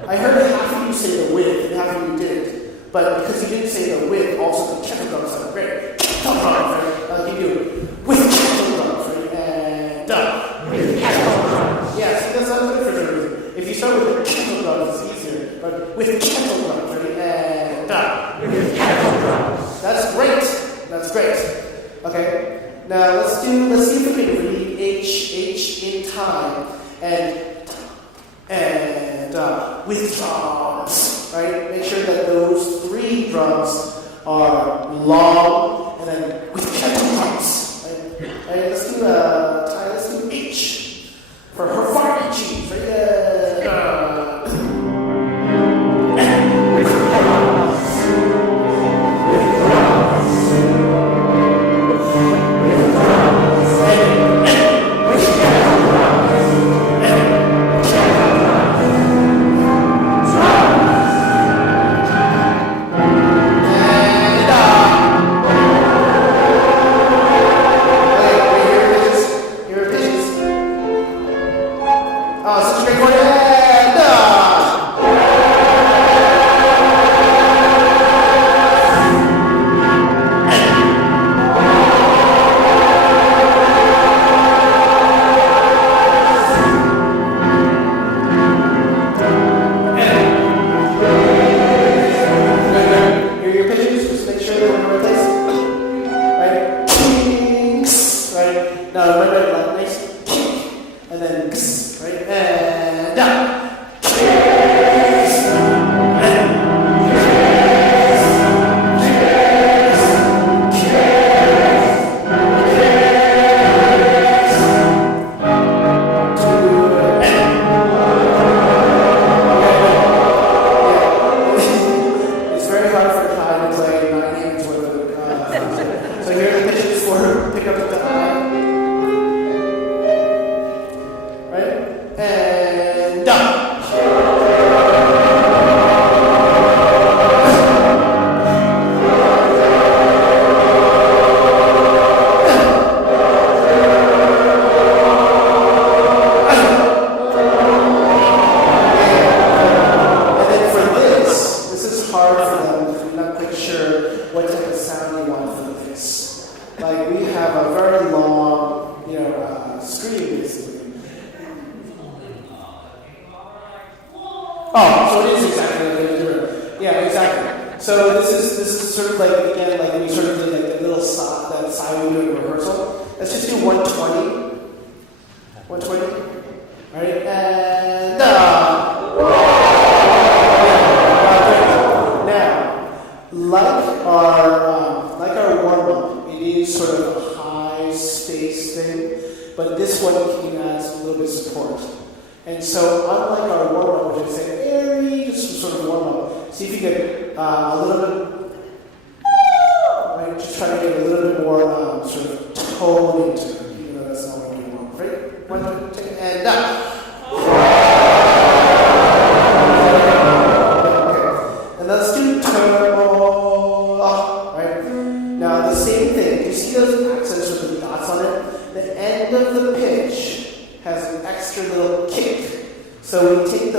I heard half of you say the with and half of you didn't. But because you didn't say the with, also the kettle drums sound great. Kettle drums, right? I'll give you with kettle drums, right? And done. With kettle drums. Yeah, see, that sounds good for some reason. If you start with the kettle drums, it's easier. But with kettle drums, right? And done. With kettle drums. That's great. That's great. Okay. Now let's see if we can read H in time and with drums. Right? Make sure that those 3 drums are long and then with kettle drums. Right? Let's do H for her fart cheese. Right?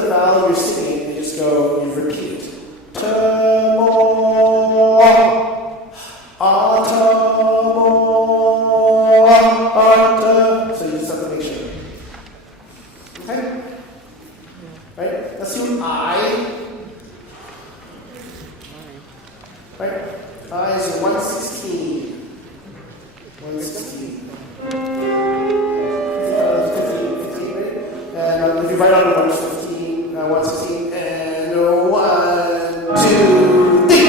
the vowel you're singing, you just go, you repeat. So you just have to make sure. Okay? Right? Let's do I. Right? I is 116. 116. 15, right? And if you write on 116, 116, and 1, 2, 3.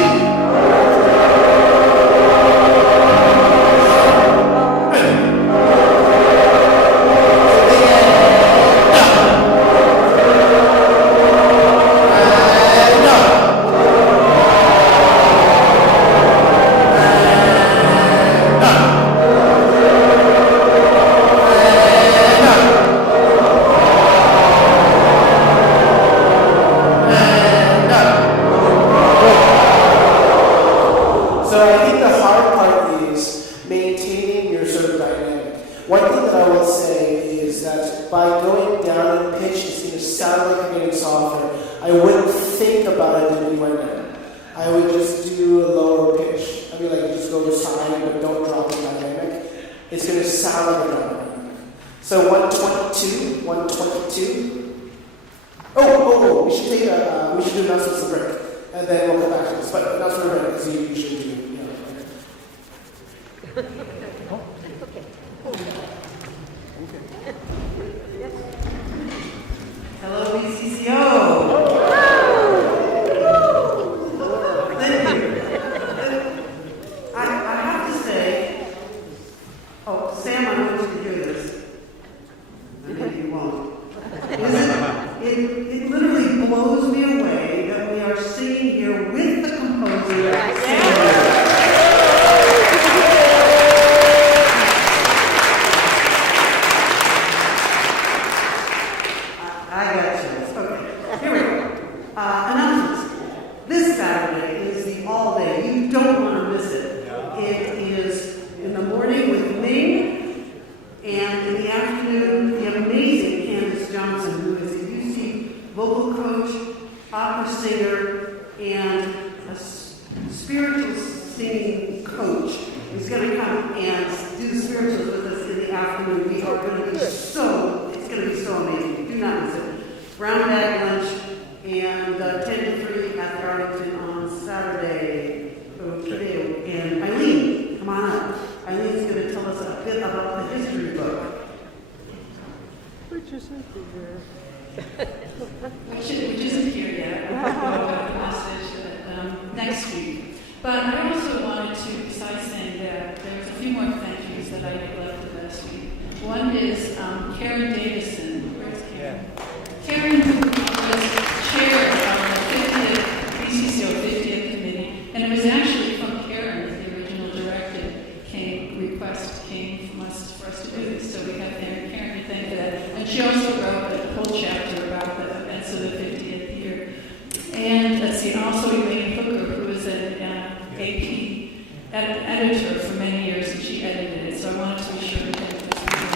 Hello, BCCO. Thank you. I have to say, Sam, I want you to hear this. Maybe you won't. It literally blows me away that we are singing here with the composer. Which isn't here yet. We'll go over the message next week. But I also wanted to, besides saying that, there's a few more thank yous that I neglected last week. One is Karen Davison. Where's Karen? Karen, who was chair of the 50th BCCO 50th committee, and it was actually from Karen that the original request came from us for us to do this. So we have Karen to thank for that. And she also wrote a whole chapter about the events of the 50th year. And let's see, also Elaine Hooker, who was an AP editor for many years, and she edited it. So I wanted to be sure to thank this people.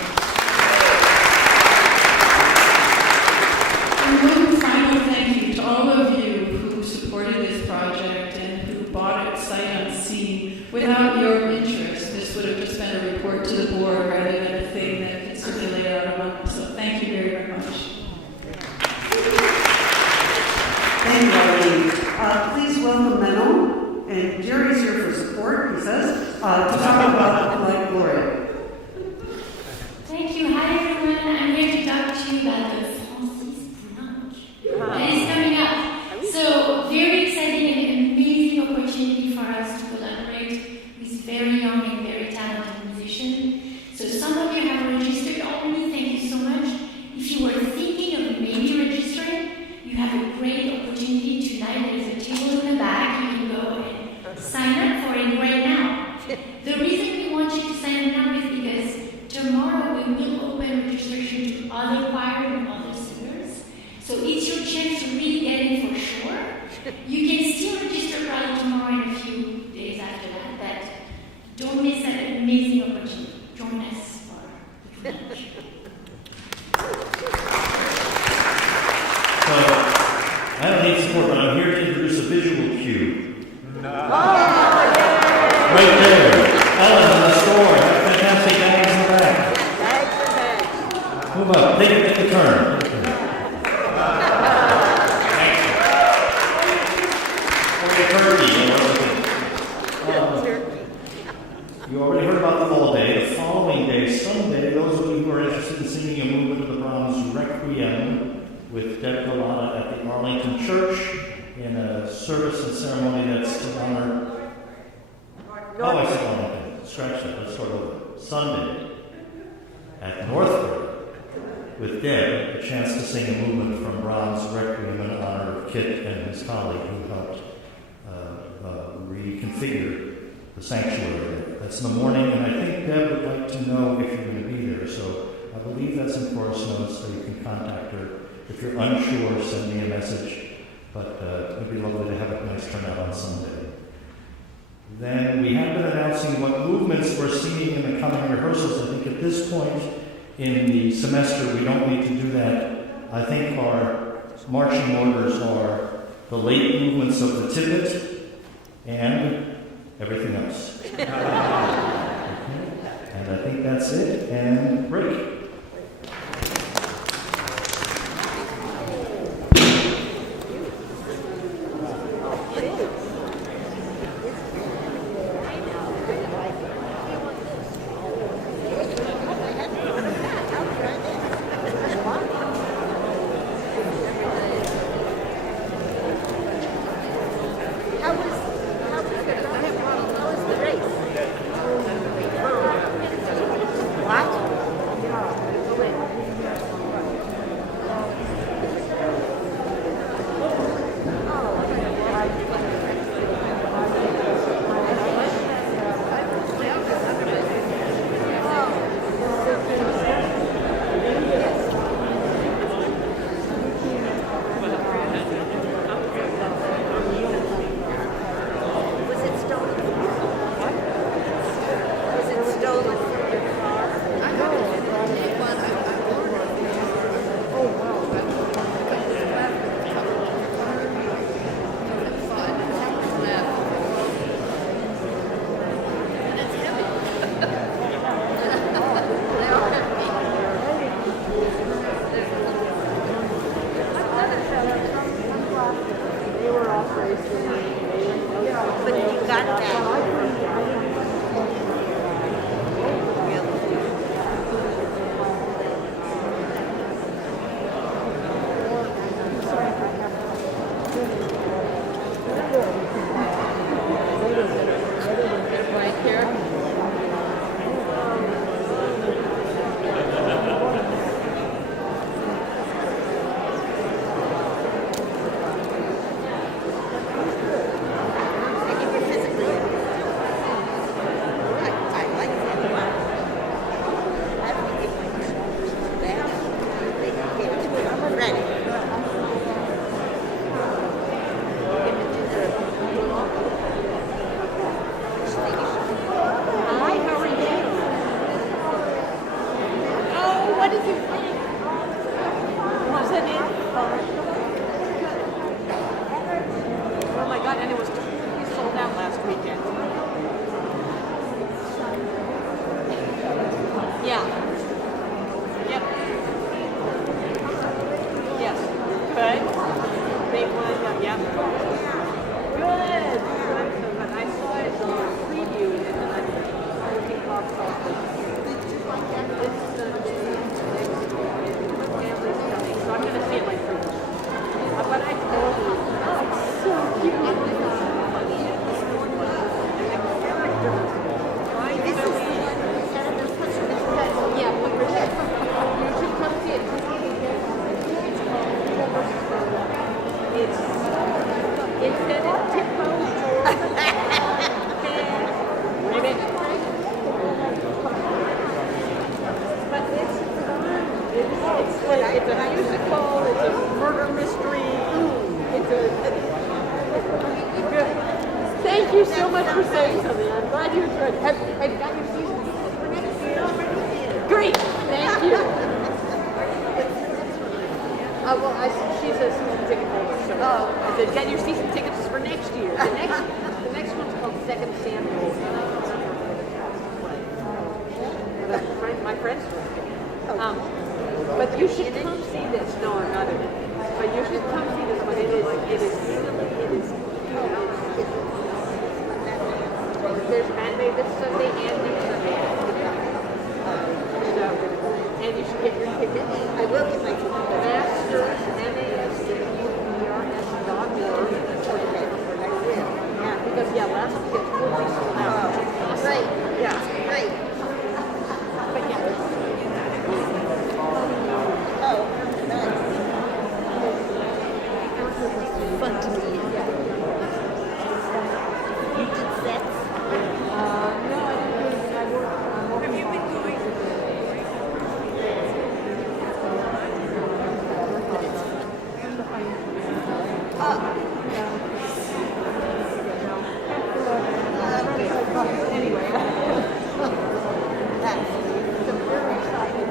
And one final thank you to all of you who supported this project and who bought it sight unseen. Without your interest, this would have just been a report to the board rather than a thing that could circulate out a month. So thank you very, very much. Thank you, Arlene. Please welcome Menno. And Jerry's here for support, he says, to talk about Light Glory. Thank you. Hi, everyone. I'm here to talk to you about the Francis Blanche. And it's coming up. So, very exciting and amazing opportunity for us to collaborate with very young and very talented musicians. So, some of you have registered already. Thank you so much. If you were thinking of maybe registering, you have a great opportunity tonight. There's a table in the back. You can go and sign up for it right now. The reason we want you to sign up now is because tomorrow we will open registration to other choir and other singers. So it's your chance to really get in for sure. You can still register probably tomorrow and a few days after that, but don't miss that amazing opportunity. Join us for the lunch. So Come on, take a turn. You already heard about the fall day. The following day, Sunday, those of you who are interested in singing a movement of the Brahms Requiem with Deb Galata at the Arlington Church in a service and ceremony that's to honor... I said Arlington. Scratch that. Let's start over. Sunday at Northford with Deb, a chance to sing a movement from Brahms Requiem in honor of Kit and his colleague who helped reconfigure the sanctuary. That's in the morning, and I think Deb would like to know if you're going to be there, so I believe that's in course notes, so you can contact her. If you're unsure, send me a message, but it would be lovely to have a nice turnout on Sunday. Then we have been announcing what movements we're seeing in the coming rehearsals. I think at this point in the semester, we don't need to do that. I think our marching orders are the late movements of the tippet and everything else. Okay. And I think that's it, and break. But you should come see this. No, I'm not in it. But you should come see this one. It is there's man-made this Sunday and next Sunday. And you should get your ticket. I will get my ticket. Masters, MASTERS.org. Yeah, because last week it's totally sold out. Right. Yeah. Right. But yeah. Oh, nice. Fun to meet you. You did sets? No, I didn't. I worked. Have you been going? Anyway. That's very exciting.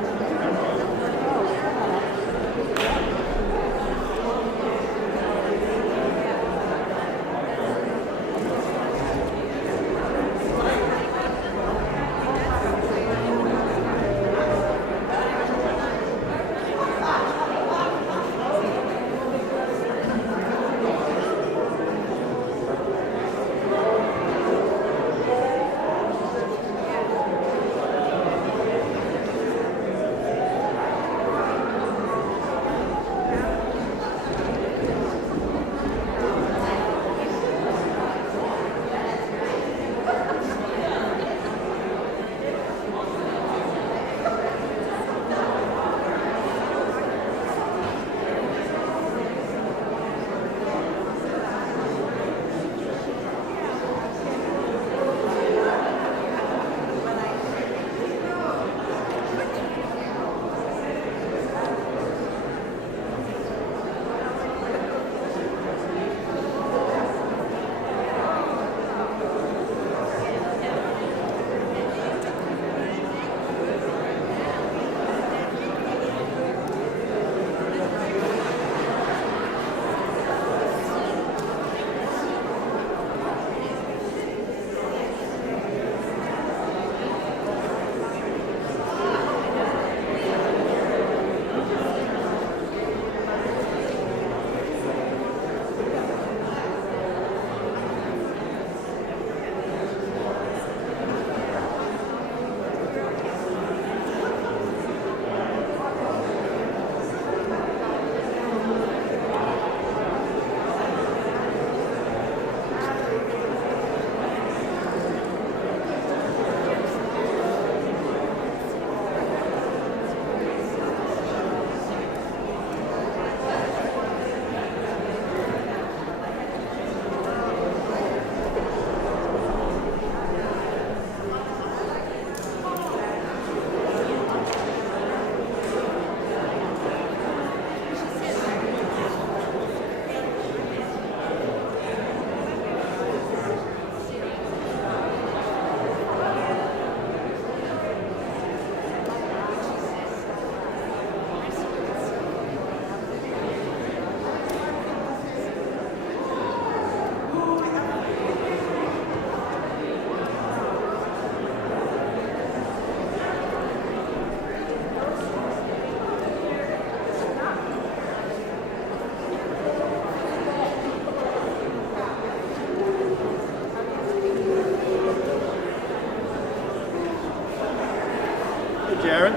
Jared,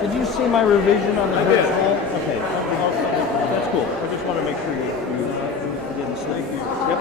did you see my revision on the first wall? Okay, that's cool. I just want to make sure you didn't snake you. Yep.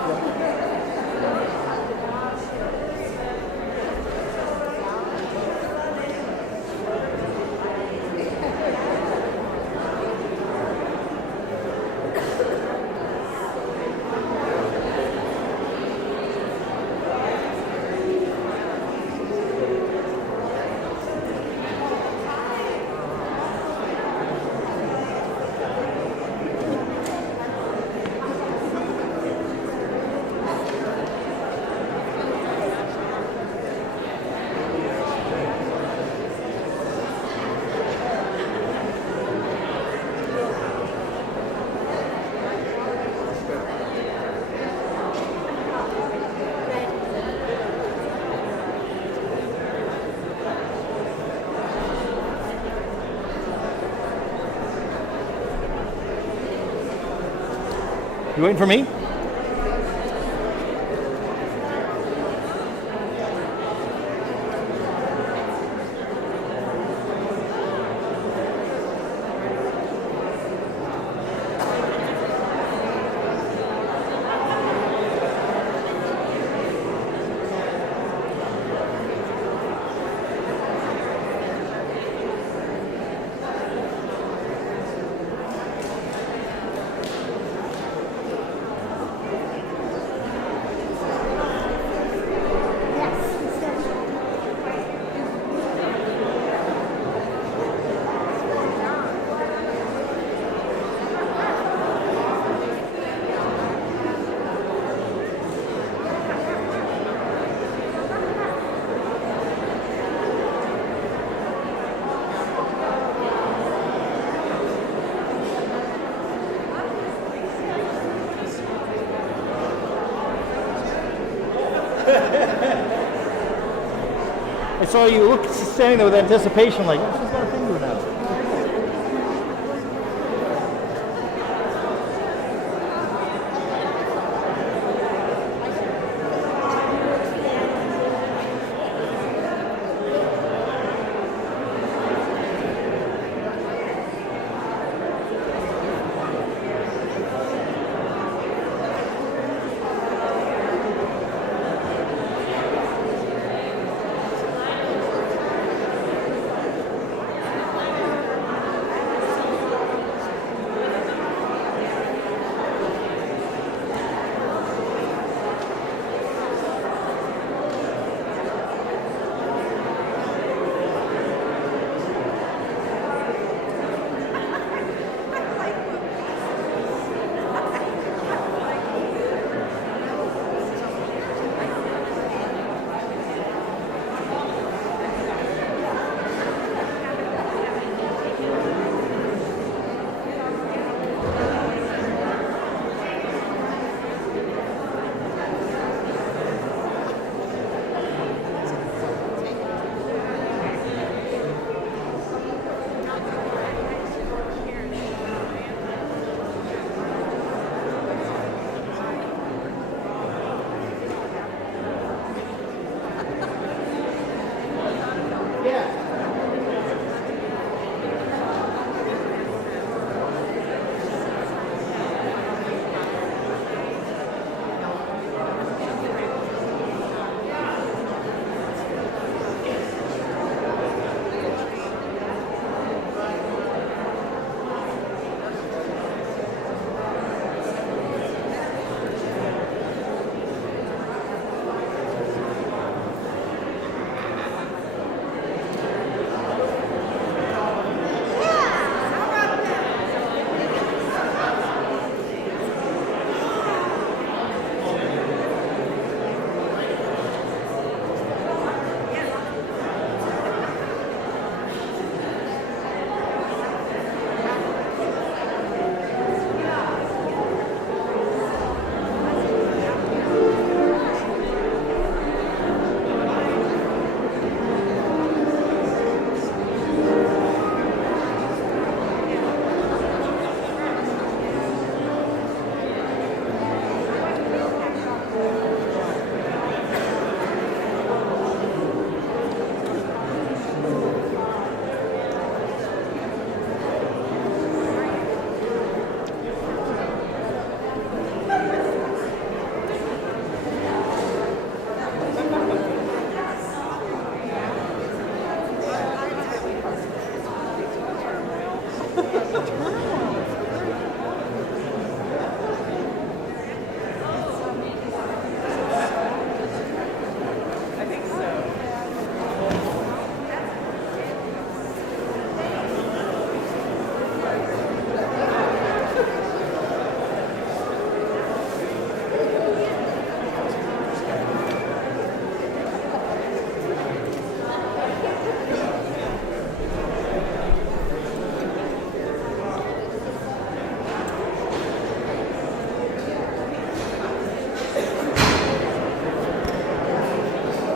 You waiting for me? I saw you standing there with anticipation, like, oh, she's got a finger now.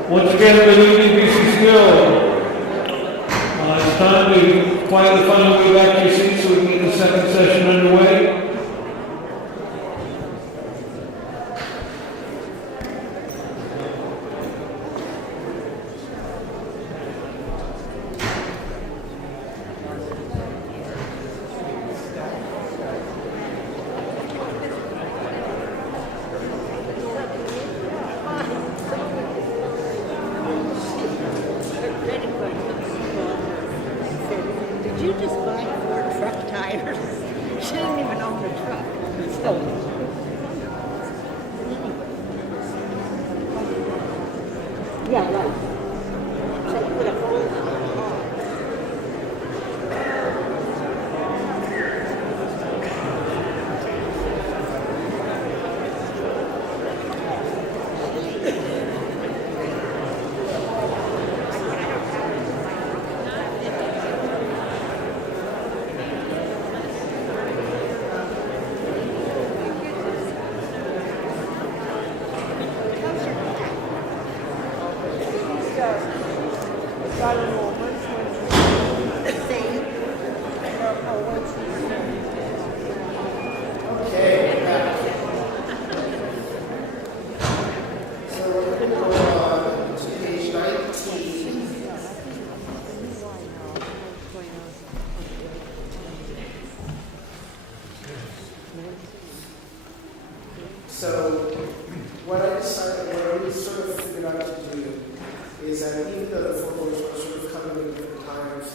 Once again, good evening, BCCO. It's time to quietly find our way back to your seats so we can get the second session underway. Did you just buy 4 truck tires? She didn't even own a truck. So, yeah, right. So put a hole in the car. So what we sort of figured out to do is that even though the 4 boys were sort of coming at different times,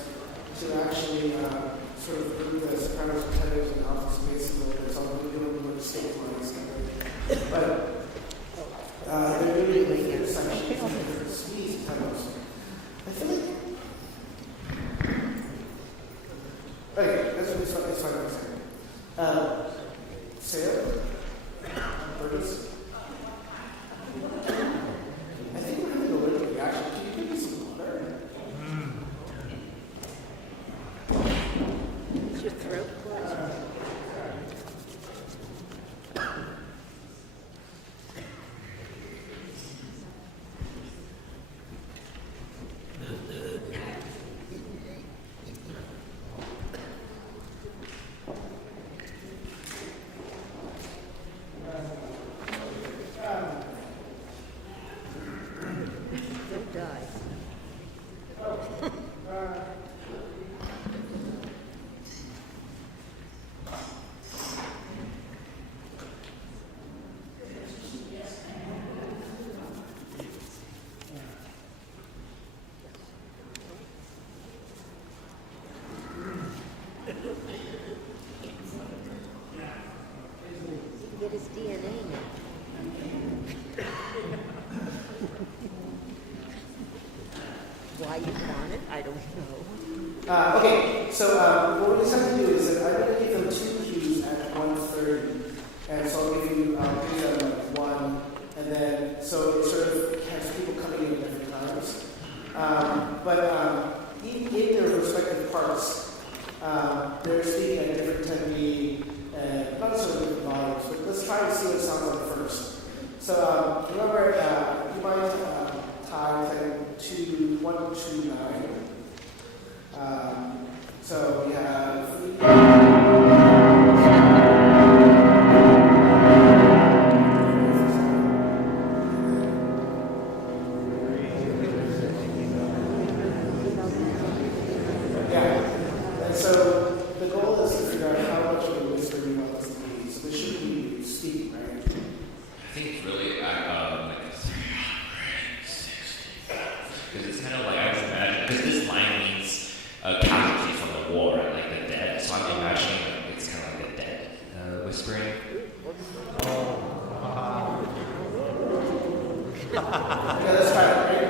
to actually sort of group the sopranos, tenors, and altos basically, it's all really doing with the state lines. But they're really in different sections, different speeds, tenors. I feel like okay, it's fine. Sarah? Birdies? I think we're having a little reaction. Can you give me some water? Is your throat closed? Get his DNA now. Why you want it, I don't know. Okay, so what we decided to do is that I'm going to give them 2 cues at 1:30, and so I'll give them like 1, and then so it sort of has people coming in at different times. But in their respective parts, they're speaking at different tempi and not sort of different volumes. But let's try and see what it sounds like first. So remember, you might tie 2, 1, 2, 9. So we have. Yeah. And so the goal is to figure out how much of a whisper you want this to be. So this should be speaking, right? I think it's really like a 360. Because it's kind of like I was imagining, because this line means casualty from the war, like the dead. So I'm imagining like, it's kind of like the dead whispering. Okay, let's try it, right?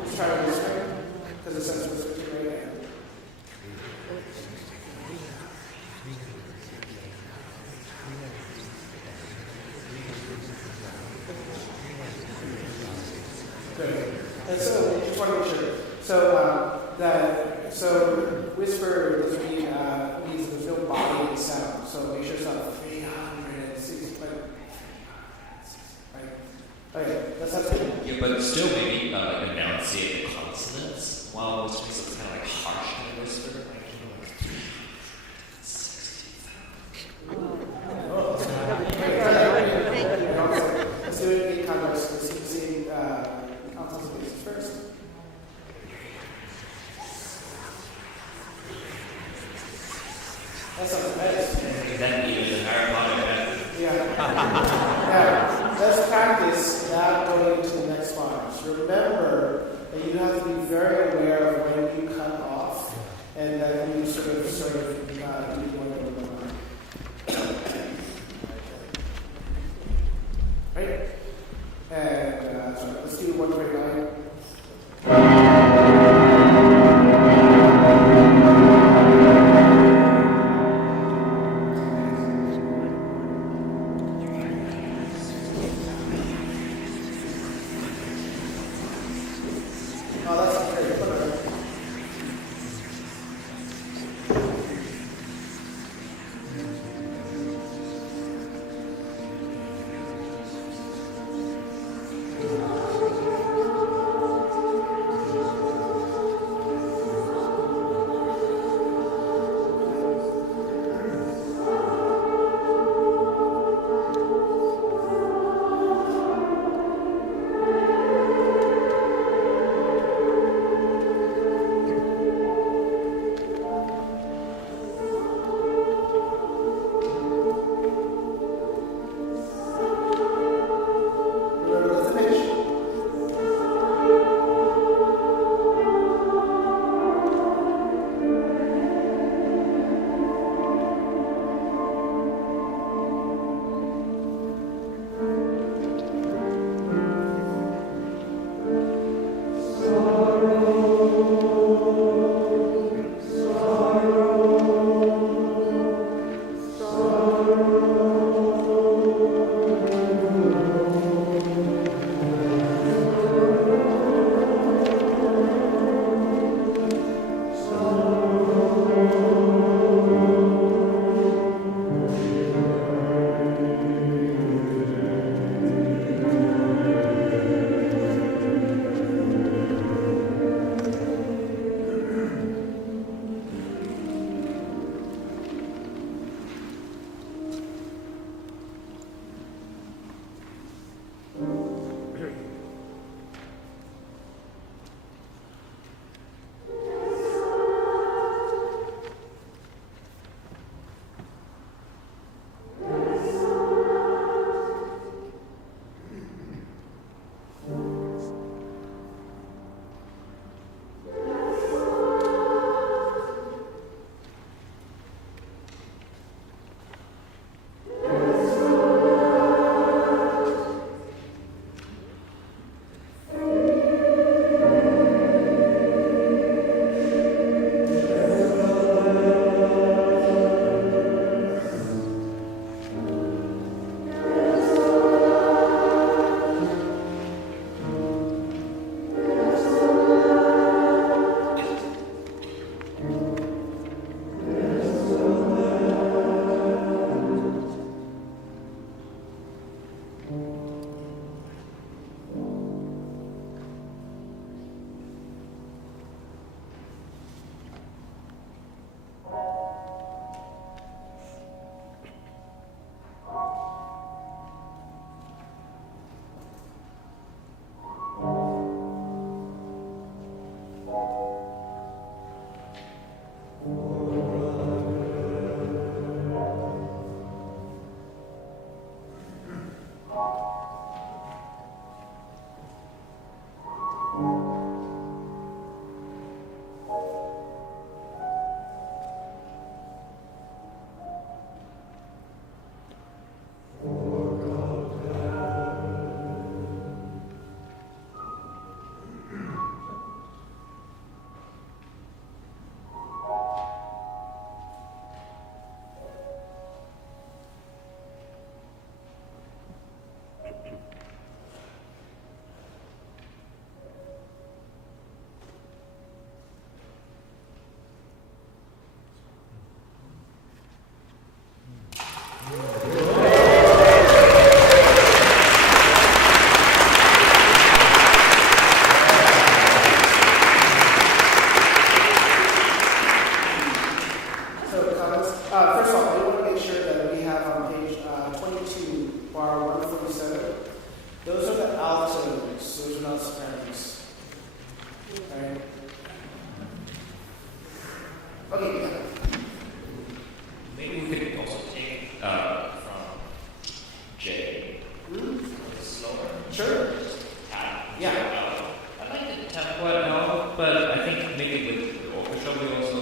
Let's try it whispering. Because it says whispering right now. Good. And so, just want to make sure. So whisper doesn't mean means there's no body in the sound. So make sure it's not 360. Right. Okay, that's not good. Yeah, but still maybe enunciate the consonants while whispering, so it's kind of like harsh kind of whisper. Like, Let's do it in context. Let's see altos and basses first. That's not the best. that even the entire project. Yeah. Yeah. Let's practice that going into the next bars. Remember that you have to be very aware of when you cut off and that you sort maybe with the orchestra we also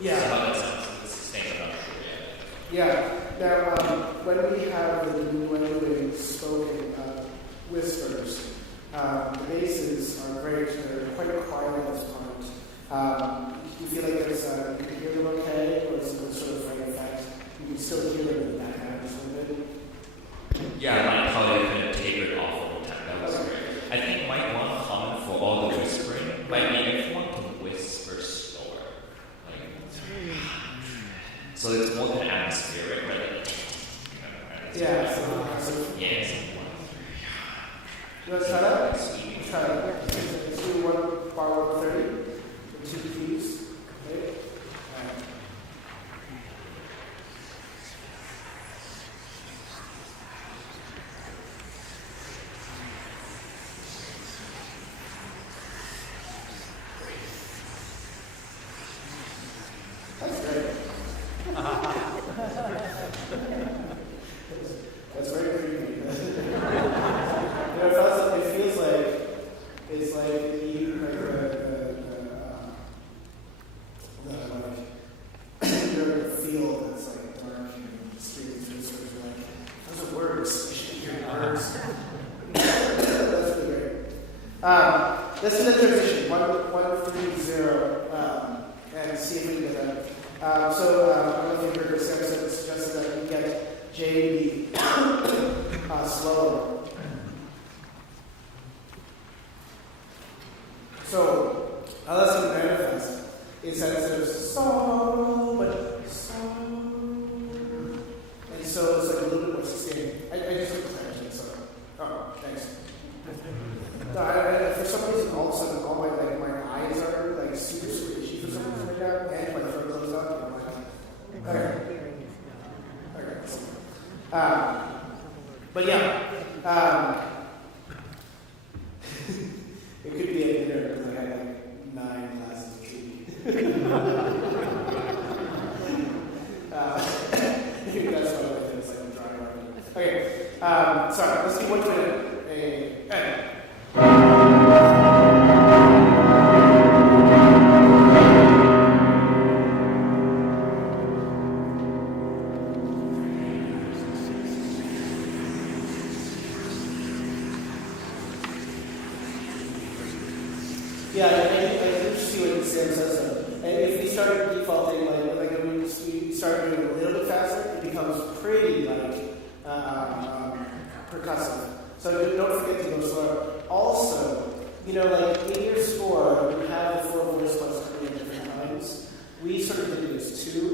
see how that sounds in the sustain, I'm not sure yet. Yeah. Now, when we have the new spoken whispers, the basses are great. They're quite quiet at this point. Do you feel like there's, you can hear them okay, or is it sort of like effect? You can still hear them in the background a little bit? Yeah, I like how they kind of tapered off over time. That was great. I think Mike, one comment for all the whispering might be everyone can whisper slower. Like, so it's more kind of atmospheric, right? Yeah. Yes. You want to try that? Try it. Let's do one bar 130 with 2 keys. Okay. That's great. That's very creepy. It feels like it's like you're in a field that's like dark and mysterious and sort of like those are words. You should hear words. That's really great. Let's do the transition. 1-3-0 and see if we can get that. I don't know if you heard this episode suggested that we get J and B slower. So, how that's going to manifest is that instead of so, but so, and so it's like a little bit more sustained. I just took the tangent, so, oh, thanks. No, for some reason, all of a sudden, all my eyes are like super squishy for some reason right now, and my throat closed up, and I'm like, okay. But yeah, it could be a dinner because I had like 9 glasses of tea. That's why it's like I'm dry already. Okay, sorry, let's do 120. Yeah, I do see what Sam says though. And if we started defaulting, like when we start doing it a little bit faster, it becomes pretty percussive. So don't forget to go slower. Also, like in your score, you have the 4 voice parts at different times. We sort of did this too.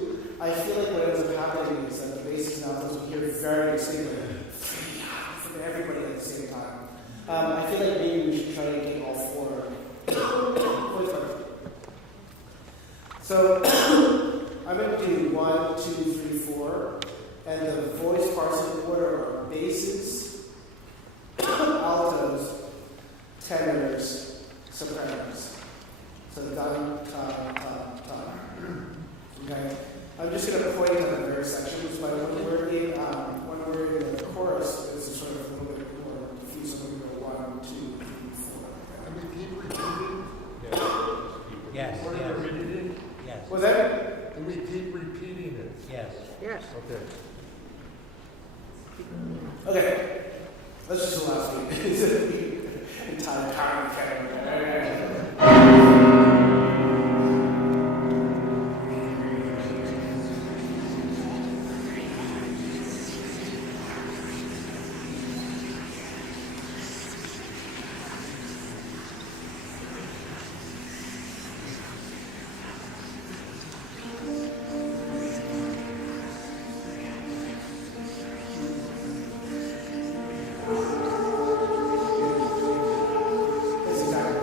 I feel like what ends up happening is that the basses and altos will hear very distinctly from everybody at the same time. I feel like maybe we should try to get all 4. So I'm going to do 1, 2, 3, 4, and the voice parts in order are basses, altos, tenors, sopranos. So dun, ta, ta, ta. Okay. I'm just going to point at the various sections, but when we're in the chorus, it's sort of a little bit more diffuse. I'm going to go 1, 2, 3, 4. Yes. Yes. Was that? And we keep repeating it. Yes. Yes. Okay. Okay. Let's just do last week. Entire time. That's exactly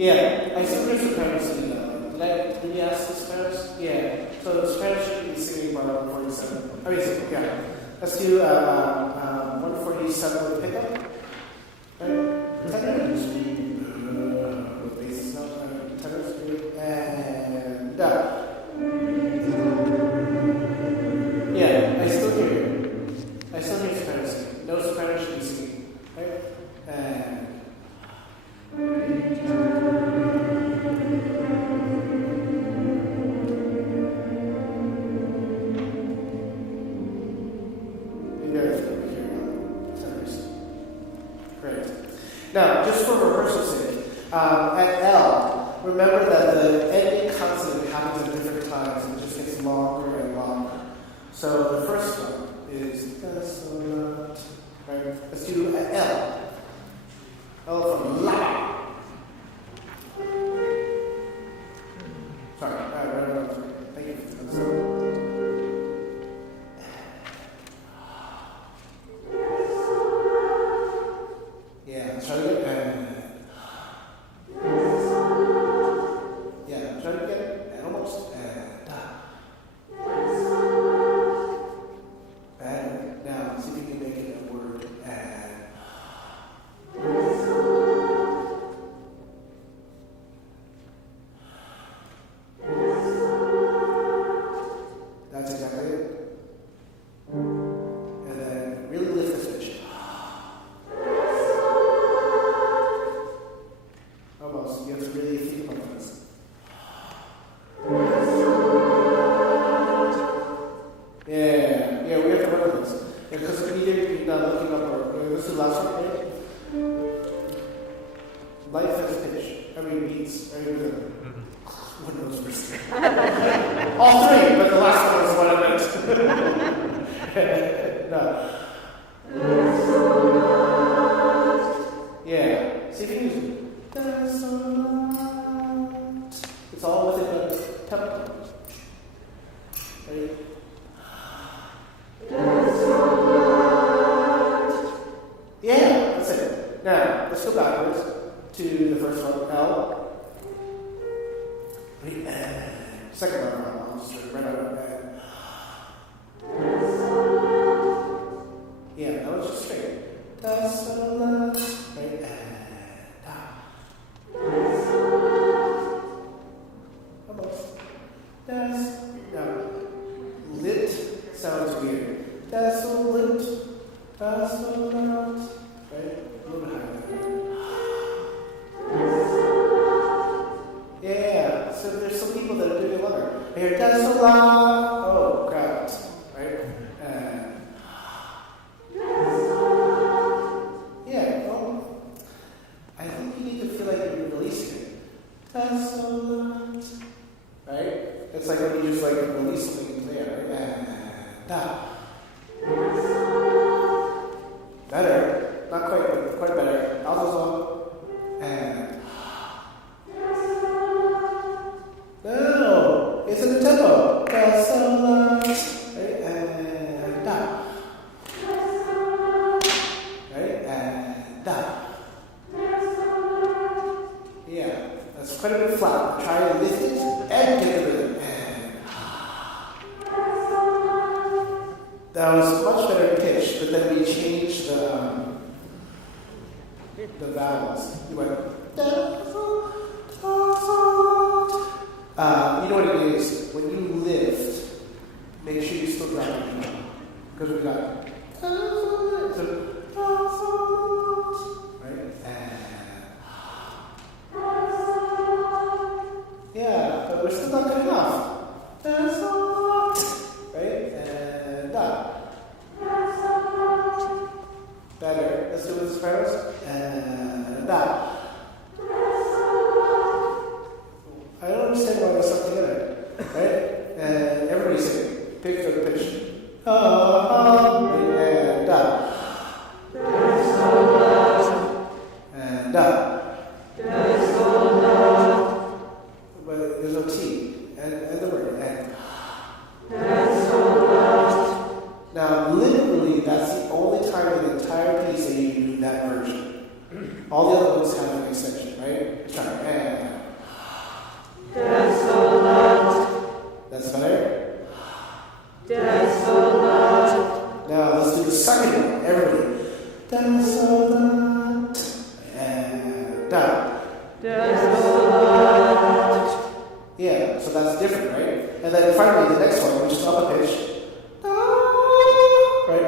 Yeah, I still hear soprano singing though. Did you ask the sopranos? Yeah. So the sopranos should be singing bar 147. I mean, yeah. Let's do 147 with pickup. Right? Tenor speed. With bass note. Tenor speed. And yeah, I still hear you. I still hear soprano singing. No soprano should be singing. Right? And now, just for rehearsal's sake, at L, remember that the ending consonant happens at different times and it just gets longer and longer. So the first one is right? Let's do L. L from la. Sorry, right. Thank you. Yeah, let's try it again. Yeah, try it again. And almost. And now, see if you can make it a word. And that's exactly it. And then really lift the pitch. Almost. You have to really think about this. Yeah, we have to work on this. Because you're not looking up or this is the last one, right? Life has pitch. Every beats, every rhythm. What knows first? All three, but the last one is what I meant. No. Yeah. See if you use it's all within the tempo. Ready? Yeah, that's it. Now, let's go backwards to the first one, L. Ready? Second one, I'll just right out of that. Yeah, that was just straight. Right? Lit sounds weird. That's so lit. That's so loud. Right? A little bit higher. Yeah. So there's some people that are doing it longer. I hear that's so loud. Oh, crap. Right? Yeah. Well, I think you need to feel like you're releasing it. That's so loud. Right? It's like when you just like release something into the air. Better. Not quite, but quite better. Alto's on. And no, it's in the tempo. Right? And da. Right? And da. Yeah, that's quite a bit flat. Try to lift it and get rid of it. That was much better pitch, but then we changed the vowels. You went you know what it is? When you lift, make sure you still drop it down. Because we got right? Yeah, but we're still not good enough. Right? And better. Let's do it with the sopranos. And that. I don't understand why they're stuck together. Right? And everybody sing. Pick the pitch. And that. And that. But there's no T. And the word. And. Now, literally, that's the only time in the entire piece that you do that version. All the other ones have an exception, right? Let's try. Desolate. And down. Desolate. Yeah, so that's different, right? And then finally, the next one, which is up a pitch. Right? I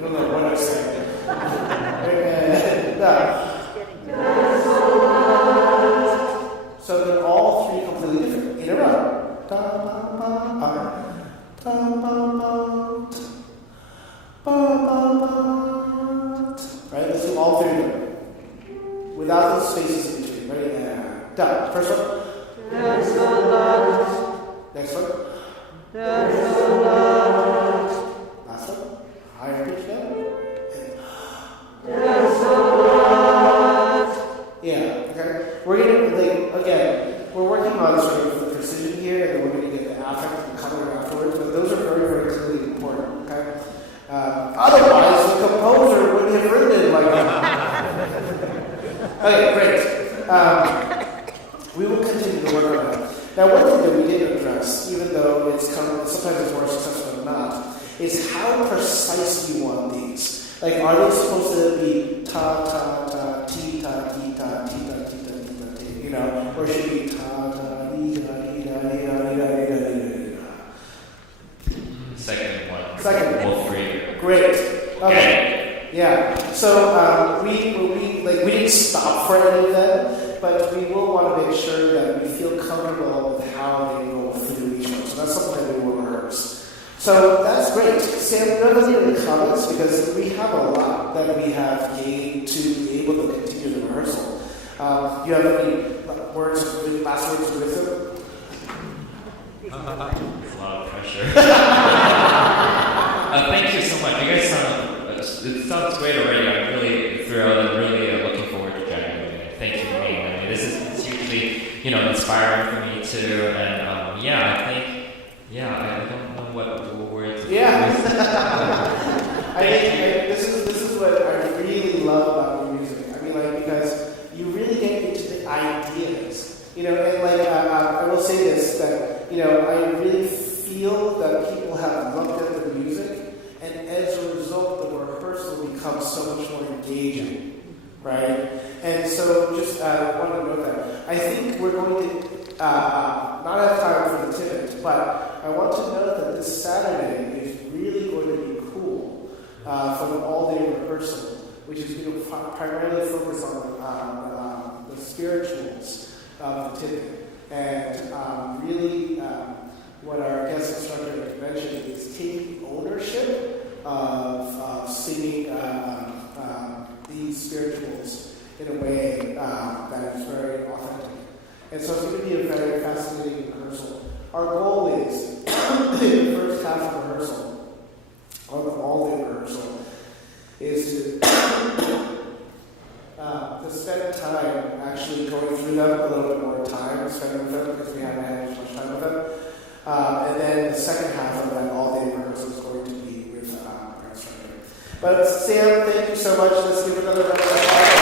don't know what I'm saying. And down. So they're all three completely different. In a row. Right? Let's do all three of them. Without those spaces in between. Ready? And down. First one. Desolate. Next one. Desolate. Last one. Higher pitch down. Desolate. Yeah, okay. We're gonna again, we're working on sort of the precision here, and then we're gonna get the affect and color afterwards, but those are very, very clearly important, okay? Otherwise, the composer wouldn't have written it like that. Okay, great. We will continue to work on that. Now, one thing that we didn't address, even though sometimes it's more successful than not, is how precise you want these. Like, are they supposed to be ta ta ta ti ta ti ta ti ta ti ta ti ta ti, you know, or should it be ta ta di da di da di da di da di da di da? Second one. Second. All three. Great. Okay. Yeah. So we didn't stop for any of them, but we will want to make sure that we feel comfortable with how they go through each one. So that's something that we will rehearse. So that's great. Sam, do you have any comments? Because we have a lot that we have gained to be able to continue the rehearsal. Do you have any last words of wisdom? It's a lot of pressure. Thank you so much. You guys it sounds great already. I'm really thrilled and really looking forward to January. Thank you for being with me. This is hugely, inspiring for me too. And I think, I don't know what words. Yeah. I think this is what I really love about your music. I mean, because you really get into the ideas. And I will say this, that, I really feel that people have looked at the music, and as a result, the rehearsal becomes so much more engaging, right? And so just want to note that. I think we're going to not have time for the tidbit, but I want to note that this Saturday is really going to be cool for the all-day rehearsal, which is going to primarily focus on the spirituals of the tidbit. And really, what our guest instructor mentioned is taking ownership of singing these spirituals in a way that is very authentic. And so it's going to be a very fascinating rehearsal. Our goal is, in the first half of rehearsal, or the all-day rehearsal, is to spend time actually going through them, a little bit more time spending with them, because we haven't had as much time with them. And then the second half of that all-day rehearsal is going to be with our instructor. But Sam, thank you so much. Let's give another round of applause.